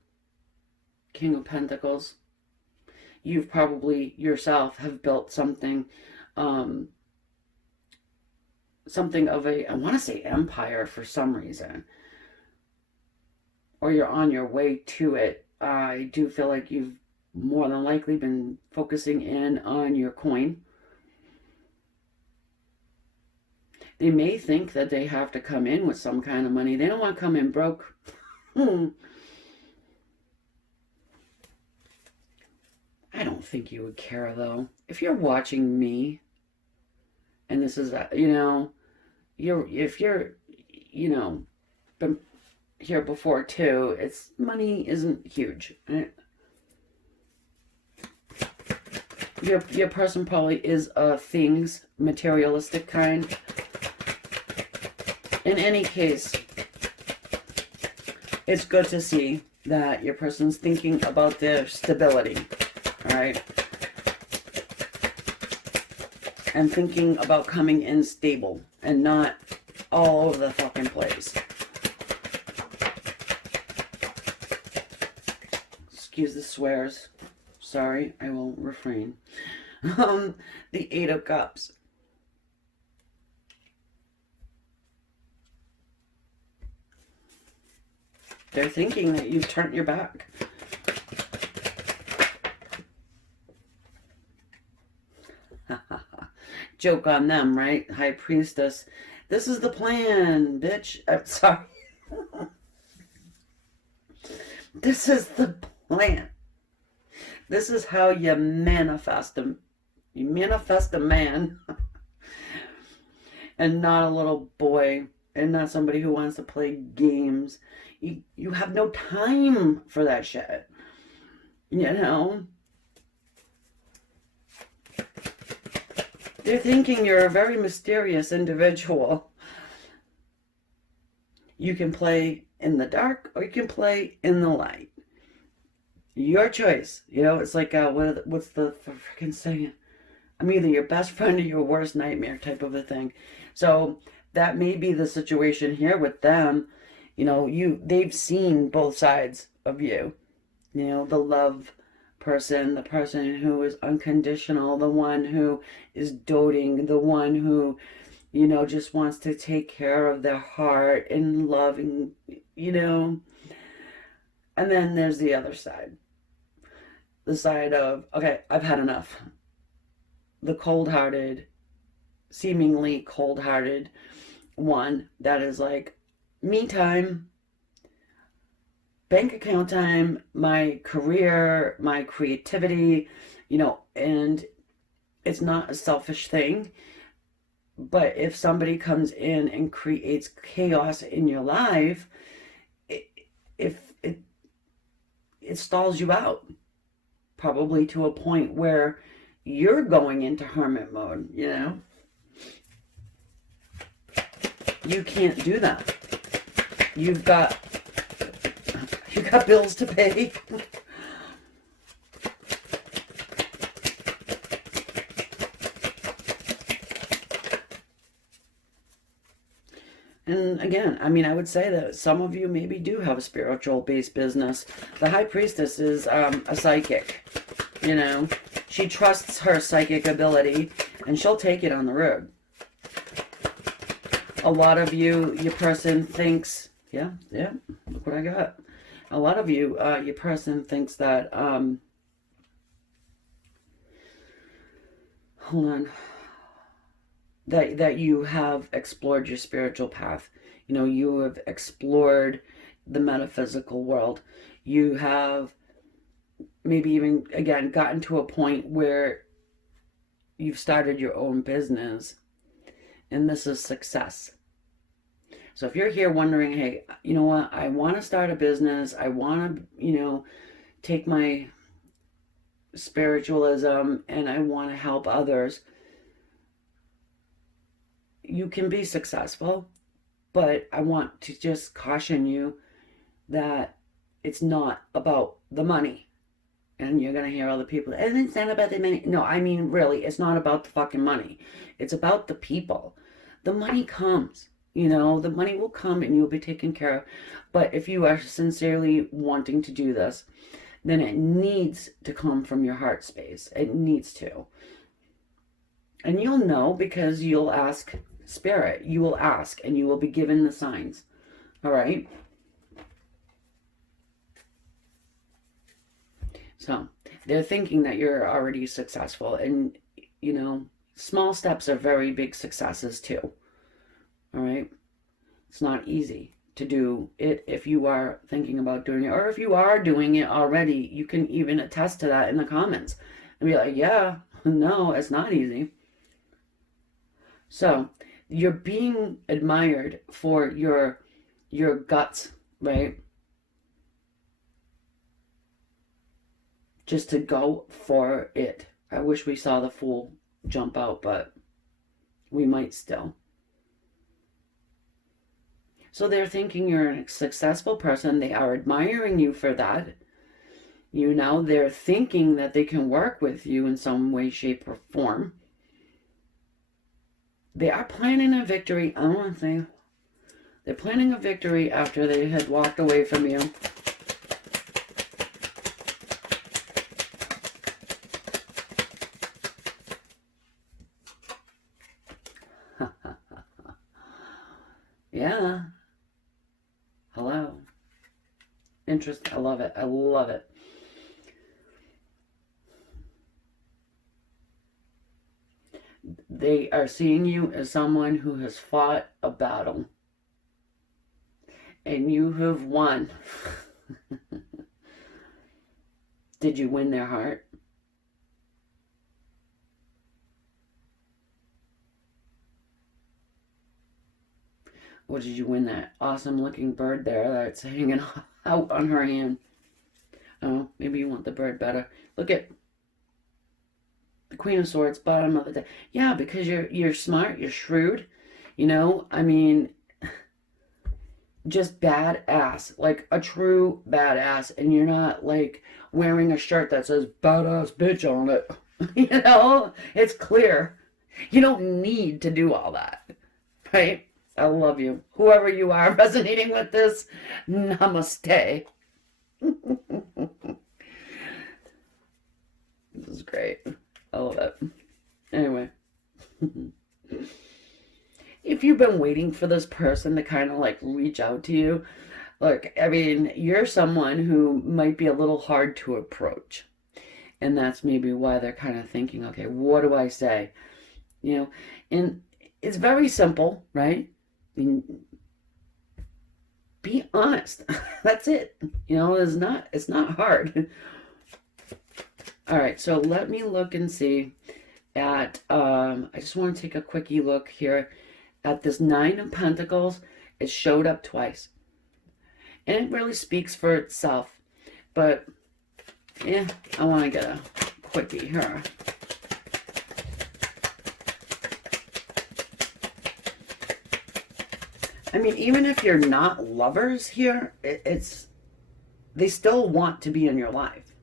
King of Pentacles. You've probably yourself have built something of a, I want to say empire for some reason. Or you're on your way to it. I do feel like you've more than likely been focusing in on your coin. They may think that they have to come in with some kind of money. They don't want to come in broke. I don't think you would care, though. If you're watching me, and this is, if you're, been here before too, money isn't huge. Right? Your person probably is a things, materialistic kind. In any case, it's good to see that your person's thinking about their stability, all right? And thinking about coming in stable and not all over the fucking place. Excuse the swears. Sorry, I will refrain. The 8 of Cups. They're thinking that you've turned your back. Joke on them, right? High Priestess. This is the plan, bitch. I'm sorry. This is the plan. This is how you manifest them. You manifest a man. And not a little boy. And not somebody who wants to play games. You have no time for that shit. They're thinking you're a very mysterious individual. You can play in the dark or you can play in the light. Your choice. It's like, what's the freaking saying? I'm either your best friend or your worst nightmare type of a thing. So that may be the situation here with them. They've seen both sides of you. The love person, the person who is unconditional, the one who is doting, the one who, just wants to take care of their heart and loving, And then there's the other side. The side of, okay, I've had enough. The cold-hearted, seemingly cold-hearted one that is like, me time, bank account time, my career, my creativity, and it's not a selfish thing, But if somebody comes in and creates chaos in your life, if it stalls you out, probably to a point where you're going into hermit mode, you know? You can't do that. You've got bills to pay. And again, I mean, I would say that some of you maybe do have a spiritual-based business. The High Priestess is a psychic, you know. She trusts her psychic ability, and she'll take it on the road. A lot of you, your person thinks, yeah, look what I got. A lot of you, your person thinks that, hold on, that you have explored your spiritual path. You know, you have explored the metaphysical world. You have maybe even, again, gotten to a point where you've started your own business, and this is success. So if you're here wondering, hey, you know what, I want to start a business, I want to, you know, take my spiritualism and I want to help others, you can be successful, but I want to just caution you that it's not about the money. And you're going to hear other people, and it's not about the money. No, I mean, really, it's not about the fucking money. It's about the people. The money comes, you know, the money will come and you'll be taken care of. But if you are sincerely wanting to do this, then it needs to come from your heart space. It needs to. And you'll know because you'll ask Spirit. You will ask and you will be given the signs. All right? So they're thinking that you're already successful, and you know, small steps are very big successes too. All right. It's not easy to do it if you are thinking about doing it, or if you are doing it already, you can even attest to that in the comments and be like, yeah, no, it's not easy. So you're being admired for your guts, right? Just to go for it. I wish we saw the Fool jump out, but we might still. So they're thinking you're a successful person. They are admiring you for that. You know, they're thinking that they can work with you in some way, shape, or form. They are planning a victory. I want to say they're planning a victory after they had walked away from you. Yeah. Hello. Interest. I love it. I love it. They are seeing you as someone who has fought a battle. And you have won. Did you win their heart? Or did you win that awesome looking bird there that's hanging out on her hand? Oh, maybe you want the bird better. Look at the Queen of Swords, bottom of the deck. Yeah, because you're smart, you're shrewd. You know, I mean, just badass, like a true badass, and you're not like wearing a shirt that says badass bitch on it. You know, it's clear. You don't need to do all that, right? I love you. Whoever you are resonating with this, namaste. This is great. I love it. Anyway. If you've been waiting for this person to kind of like reach out to you, look, I mean, you're someone who might be a little hard to approach. And that's maybe why they're kind of thinking, okay, what do I say? You know, and it's very simple, right? I mean, be honest. That's it. You know, it's not hard. All right, so let me look and see. at, I just want to take a quickie look here at this Nine of Pentacles. It showed up twice. And it really speaks for itself. But, yeah, I want to get a quickie here. I mean, even if you're not lovers here, they still want to be in your life.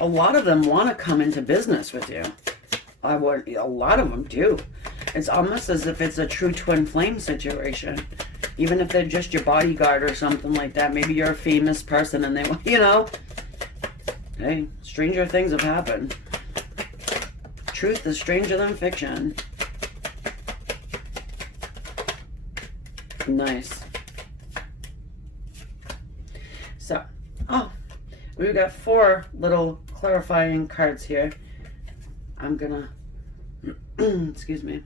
A lot of them want to come into business with you. A lot of them do. It's almost as if it's a true twin flame situation. Even if they're just your bodyguard or something like that. Maybe you're a famous person and they, you know. Hey, stranger things have happened. Truth is stranger than fiction. Nice. So, we've got 4 little clarifying cards here. I'm gonna, excuse me,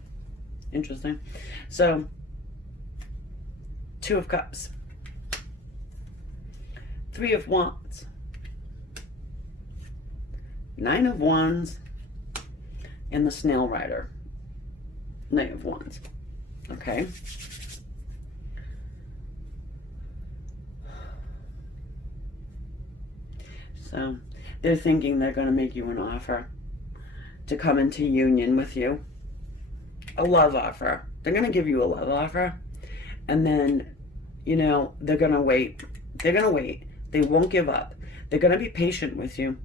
interesting. So, 2 of Cups, 3 of Wands, 9 of Wands, and the Snail Rider, Knight of Wands. Okay. So they're thinking they're going to make you an offer to come into union with you. A love offer. They're going to give you a love offer. And then, you know, they're going to wait. They're going to wait. They won't give up. They're going to be patient with you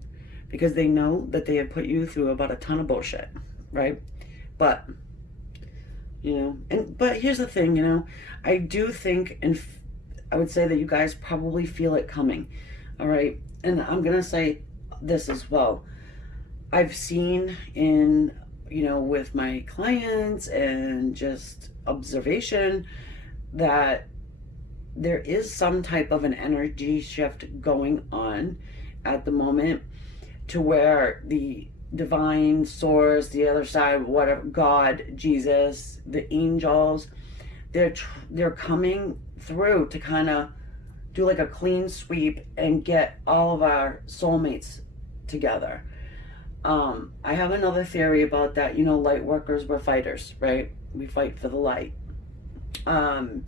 because they know that they have put you through about a ton of bullshit, right? But, you know, but here's the thing, you know, I do think, and I would say that you guys probably feel it coming, all right? And I'm going to say this as well. I've seen in, you know, with my clients and just observation that there is some type of an energy shift going on at the moment to where the divine source, the other side, whatever, God, Jesus, the angels, they're coming through to kind of do like a clean sweep and get all of our soulmates together. I have another theory about that. You know, light workers, we're fighters, right? We fight for the light. And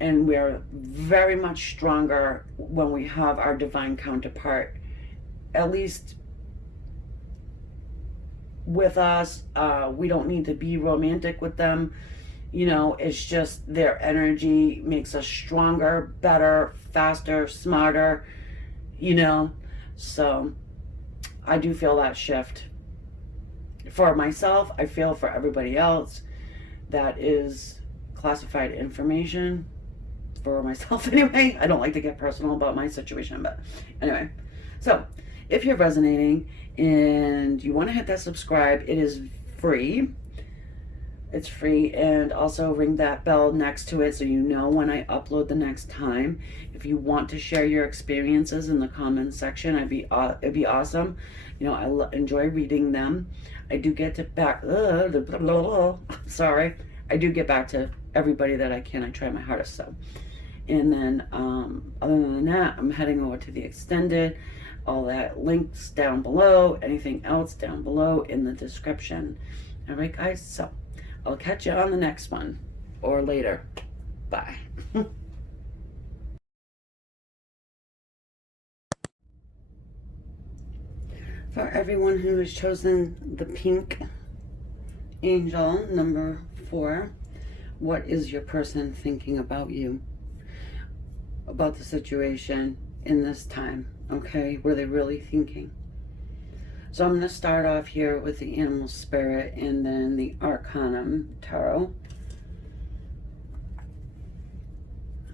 we're very much stronger when we have our divine counterpart, at least with us. We don't need to be romantic with them. You know, it's just their energy makes us stronger, better, faster, smarter, you know. So I do feel that shift. For myself, I feel for everybody else. That is classified information. For myself anyway. I don't like to get personal about my situation, but anyway. So if you're resonating and you want to hit that subscribe, it is free. It's free, and also ring that bell next to it so you know when I upload the next time. If you want to share your experiences in the comments section, it'd be awesome. You know, I enjoy reading them. I do get to sorry. I do get back to everybody that I can. I try my hardest. So, and then other than that, I'm heading over to the extended. All that links down below. Anything else down below in the description. All right, guys. So I'll catch you on the next one or later. Bye. For everyone who has chosen the pink angel, number 4, what is your person thinking about you? About the situation in this time, okay? Were they really thinking? So I'm going to start off here with the animal spirit and then the Arcanum Tarot.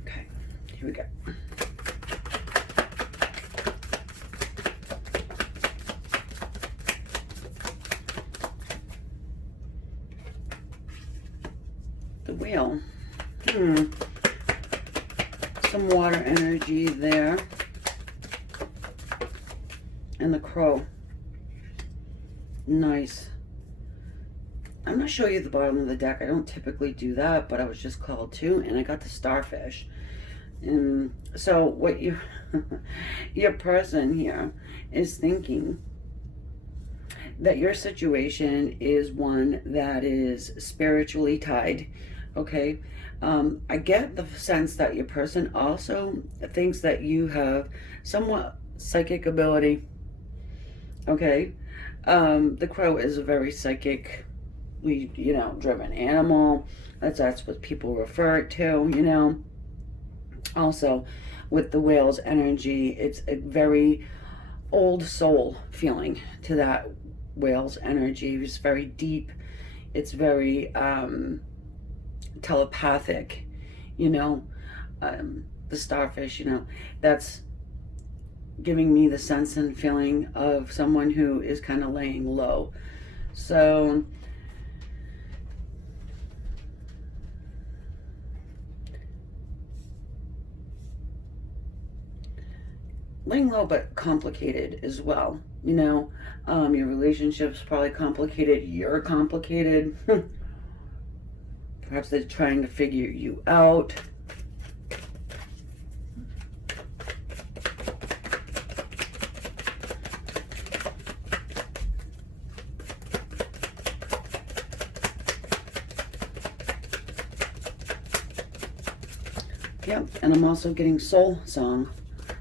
Okay, here we go. The wheel. Some water energy there. And the crow. Nice. I'm going to show you the bottom of the deck. I don't typically do that, but I was just called to, and I got the starfish. And so what you your person here is thinking that your situation is one that is spiritually tied. Okay. I get the sense that your person also thinks that you have somewhat psychic ability. Okay. The crow is a very psychically, driven animal. That's what people refer it to. Also, with the whale's energy, it's a very old soul feeling to that whale's energy. It's very deep. It's very telepathic. You know, the starfish. That's giving me the sense and feeling of someone who is kind of laying low. So laying low, but complicated as well. Your relationship's probably complicated. You're complicated. Perhaps they're trying to figure you out. Yep, and I'm also getting soul song.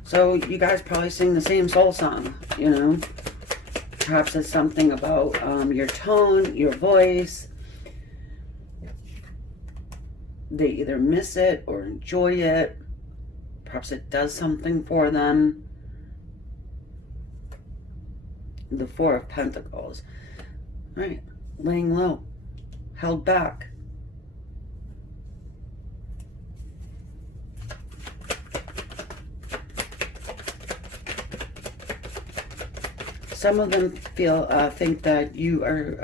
So you guys probably sing the same soul song, Perhaps it's something about your tone, your voice. They either miss it or enjoy it. Perhaps it does something for them. The Four of Pentacles. Right, laying low, held back. Some of them think that you are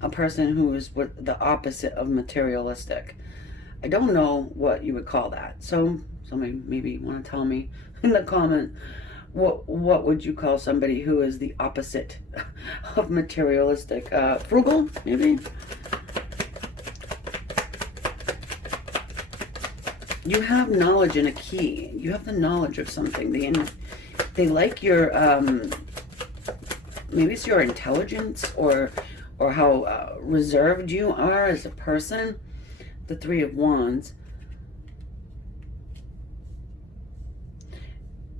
a person who is the opposite of materialistic. I don't know what you would call that. So somebody maybe want to tell me in the comment, what would you call somebody who is the opposite of materialistic? Frugal, maybe? You have knowledge and a key. You have the knowledge of something. They like your... maybe it's your intelligence or how reserved you are as a person. The Three of Wands.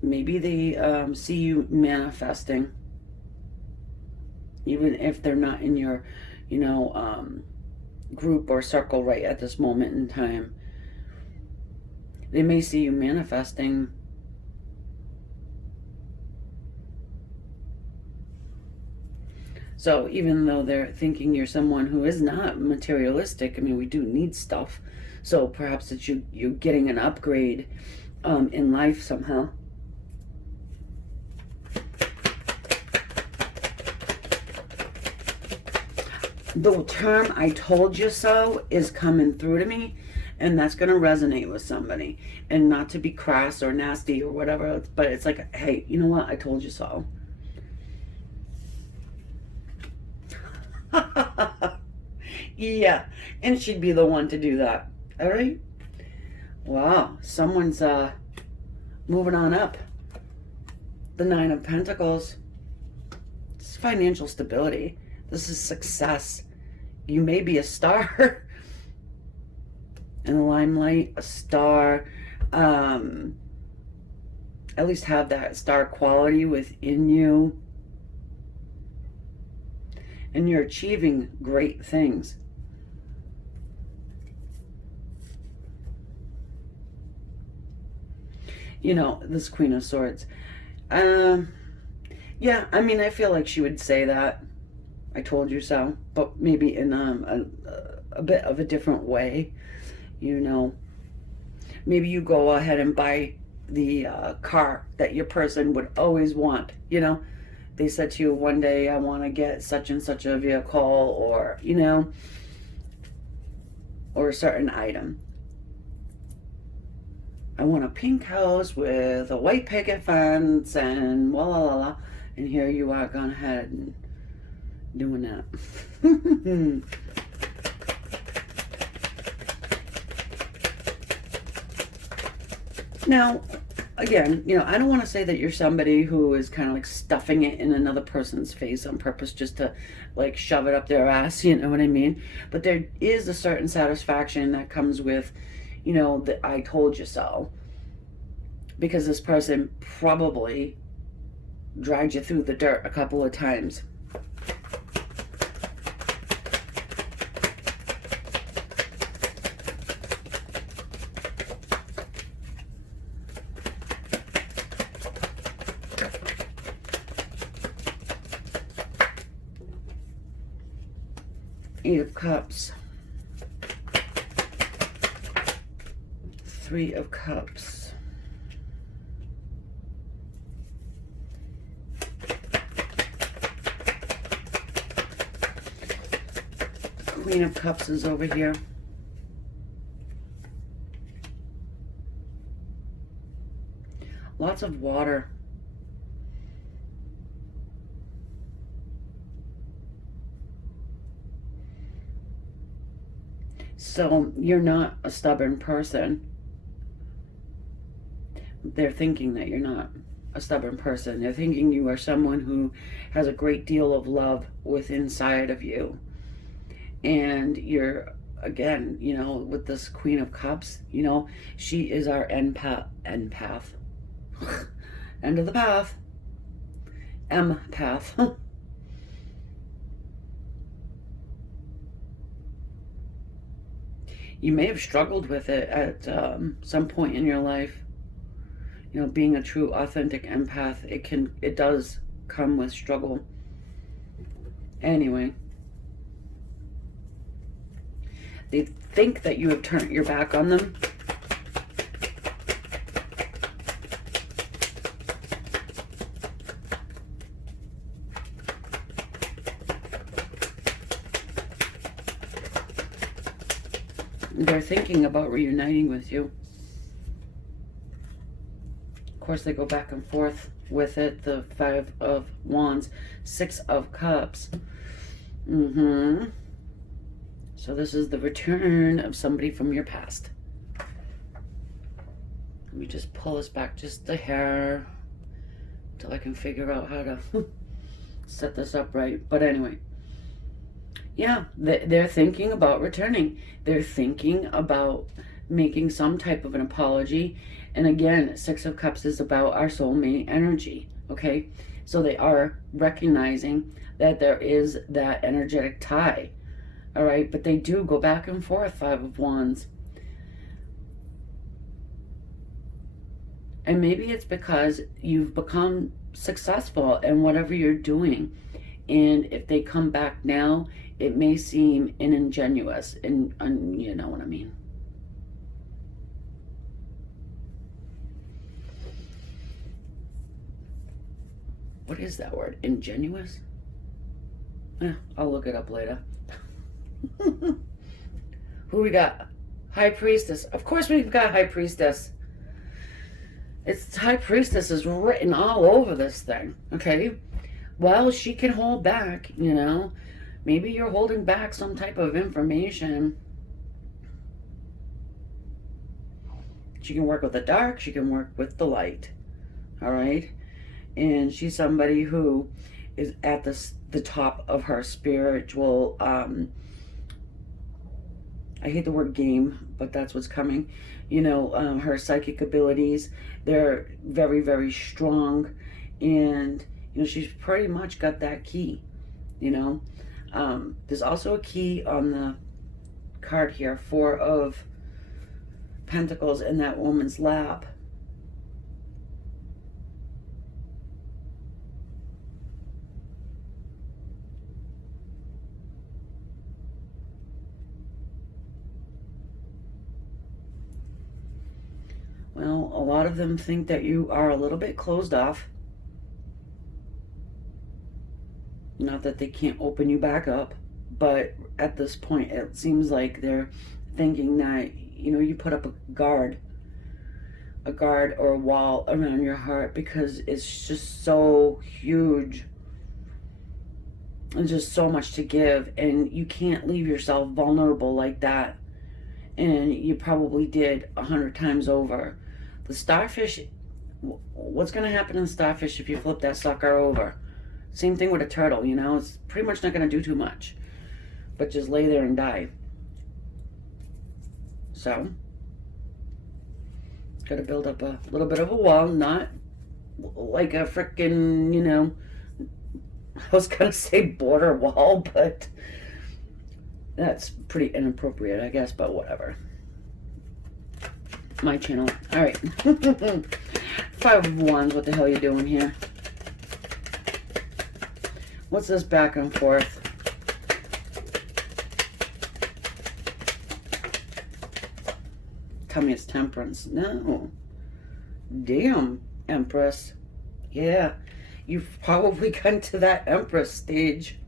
Maybe they see you manifesting, even if they're not in your, group or circle right at this moment in time. They may see you manifesting. So even though they're thinking you're someone who is not materialistic, I mean, we do need stuff. So perhaps it's you're getting an upgrade in life somehow. The term "I told you so" is coming through to me, and that's going to resonate with somebody. And not to be crass or nasty or whatever, but it's like, hey, you know what? I told you so. Yeah, and she'd be the one to do that. All right. Wow, someone's moving on up. The Nine of Pentacles. This is financial stability. This is success. You may be a star in the limelight, a star. At least have that star quality within you. And you're achieving great things. This Queen of Swords. Yeah, I mean, I feel like she would say that. I told you so. But maybe in a bit of a different way. Maybe you go ahead and buy the car that your person would always want. They said to you one day, I want to get such and such a vehicle, or, or a certain item. I want a pink house with a white picket fence and la la la la. And here you are gone ahead and doing that. Now, again, I don't want to say that you're somebody who is kind of like stuffing it in another person's face on purpose just to like shove it up their ass, you know what I mean? But there is a certain satisfaction that comes with, the I told you so. Because this person probably dragged you through the dirt a couple of times. Eight of Cups. Three of Cups. Queen of Cups is over here. Lots of water. So you're not a stubborn person. They're thinking that you're not a stubborn person. They're thinking you are someone who has a great deal of love within inside of you. And you're, again, with this Queen of Cups, she is our empath. End of the path. Empath. You may have struggled with it at some point in your life. Being a true, authentic empath, it does come with struggle. Anyway, they think that you have turned your back on them. They're thinking about reuniting with you. Of course, they go back and forth with it. The Five of Wands, Six of Cups. So this is the return of somebody from your past. Let me just pull this back just a hair until I can figure out how to set this up right. But anyway, yeah, they're thinking about returning. They're thinking about making some type of an apology. And again, Six of Cups is about our soulmate energy, okay? So they are recognizing that there is that energetic tie, all right? But they do go back and forth, Five of Wands. And maybe it's because you've become successful in whatever you're doing. And if they come back now, it may seem ingenuous, and you know what I mean. What is that word? Ingenuous? I'll look it up later. Who we got? High Priestess. Of course we've got High Priestess. It's High Priestess is written all over this thing, okay? Well, she can hold back, Maybe you're holding back some type of information. She can work with the dark. She can work with the light. All right? And she's somebody who is at the top of her spiritual, I hate the word game, but that's what's coming. Her psychic abilities, they're very, very strong. And, she's pretty much got that key, There's also a key on the card here, Four of Pentacles in that woman's lap. Well, a lot of them think that you are a little bit closed off. Not that they can't open you back up, but at this point, it seems like they're thinking that, you put up a guard or a wall around your heart because it's just so huge. There's just so much to give, and you can't leave yourself vulnerable like that. And you probably did 100 times over The starfish, what's going to happen in starfish if you flip that sucker over? Same thing with a turtle, you know, it's pretty much not going to do too much, but just lay there and die. So, got to build up a little bit of a wall, not like a frickin', you know, I was going to say border wall, but that's pretty inappropriate, I guess, but whatever. My channel. All right. Five of Wands, what the hell are you doing here? What's this back and forth? Tell me it's Temperance. No. Damn, Empress. Yeah, you've probably gotten to that Empress stage.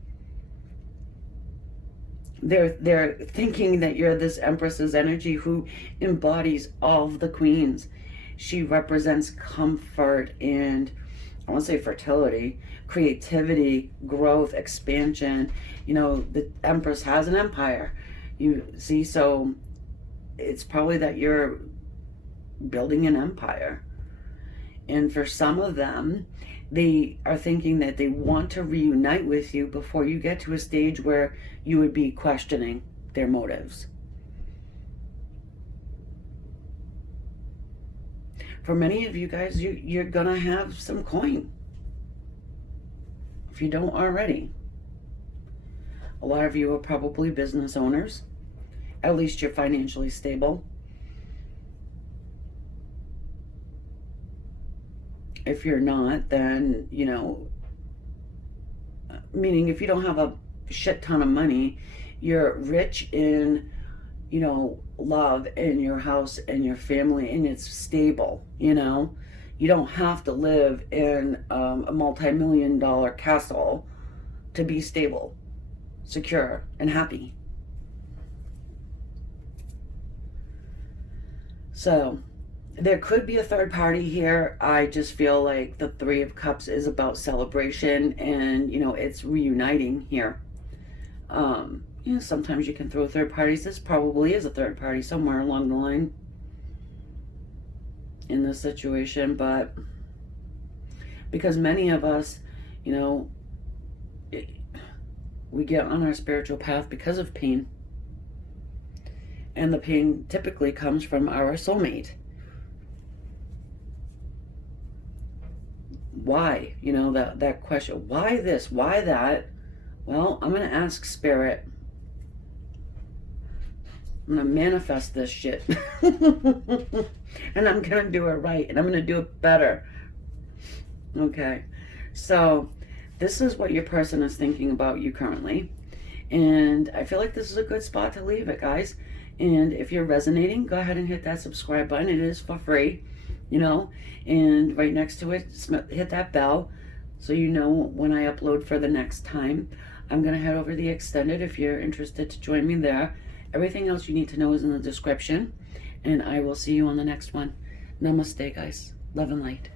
They're thinking that you're this Empress's energy who embodies all of the queens. She represents comfort and, I want to say, fertility, creativity, growth, expansion. You know, the Empress has an empire. You see, so it's probably that you're building an empire. And for some of them, they are thinking that they want to reunite with you before you get to a stage where you would be questioning their motives. For many of you guys, you're going to have some coin, if you don't already. A lot of you are probably business owners. At least you're financially stable. If you're not, then, you know, meaning if you don't have a shit ton of money, you're rich in, you know, love in your house and your family, and it's stable, you know. You don't have to live in a multi-million-dollar castle to be stable, secure, and happy. So there could be a third party here. I just feel like the Three of Cups is about celebration, and, you know, it's reuniting here. You know, sometimes you can throw third parties. This probably is a third party somewhere along the line in this situation, but because many of us, you know, we get on our spiritual path because of pain, and the pain typically comes from our soulmate. Why? You know, that question, why this, why that? Well, I'm going to ask Spirit. I'm going to manifest this shit. And I'm going to do it right. And I'm going to do it better. Okay. So this is what your person is thinking about you currently. And I feel like this is a good spot to leave it, guys. And if you're resonating, go ahead and hit that subscribe button. It is for free, you know. And right next to it, hit that bell so you know when I upload for the next time. I'm going to head over to the extended if you're interested to join me there. Everything else you need to know is in the description. And I will see you on the next one. Namaste, guys. Love and light.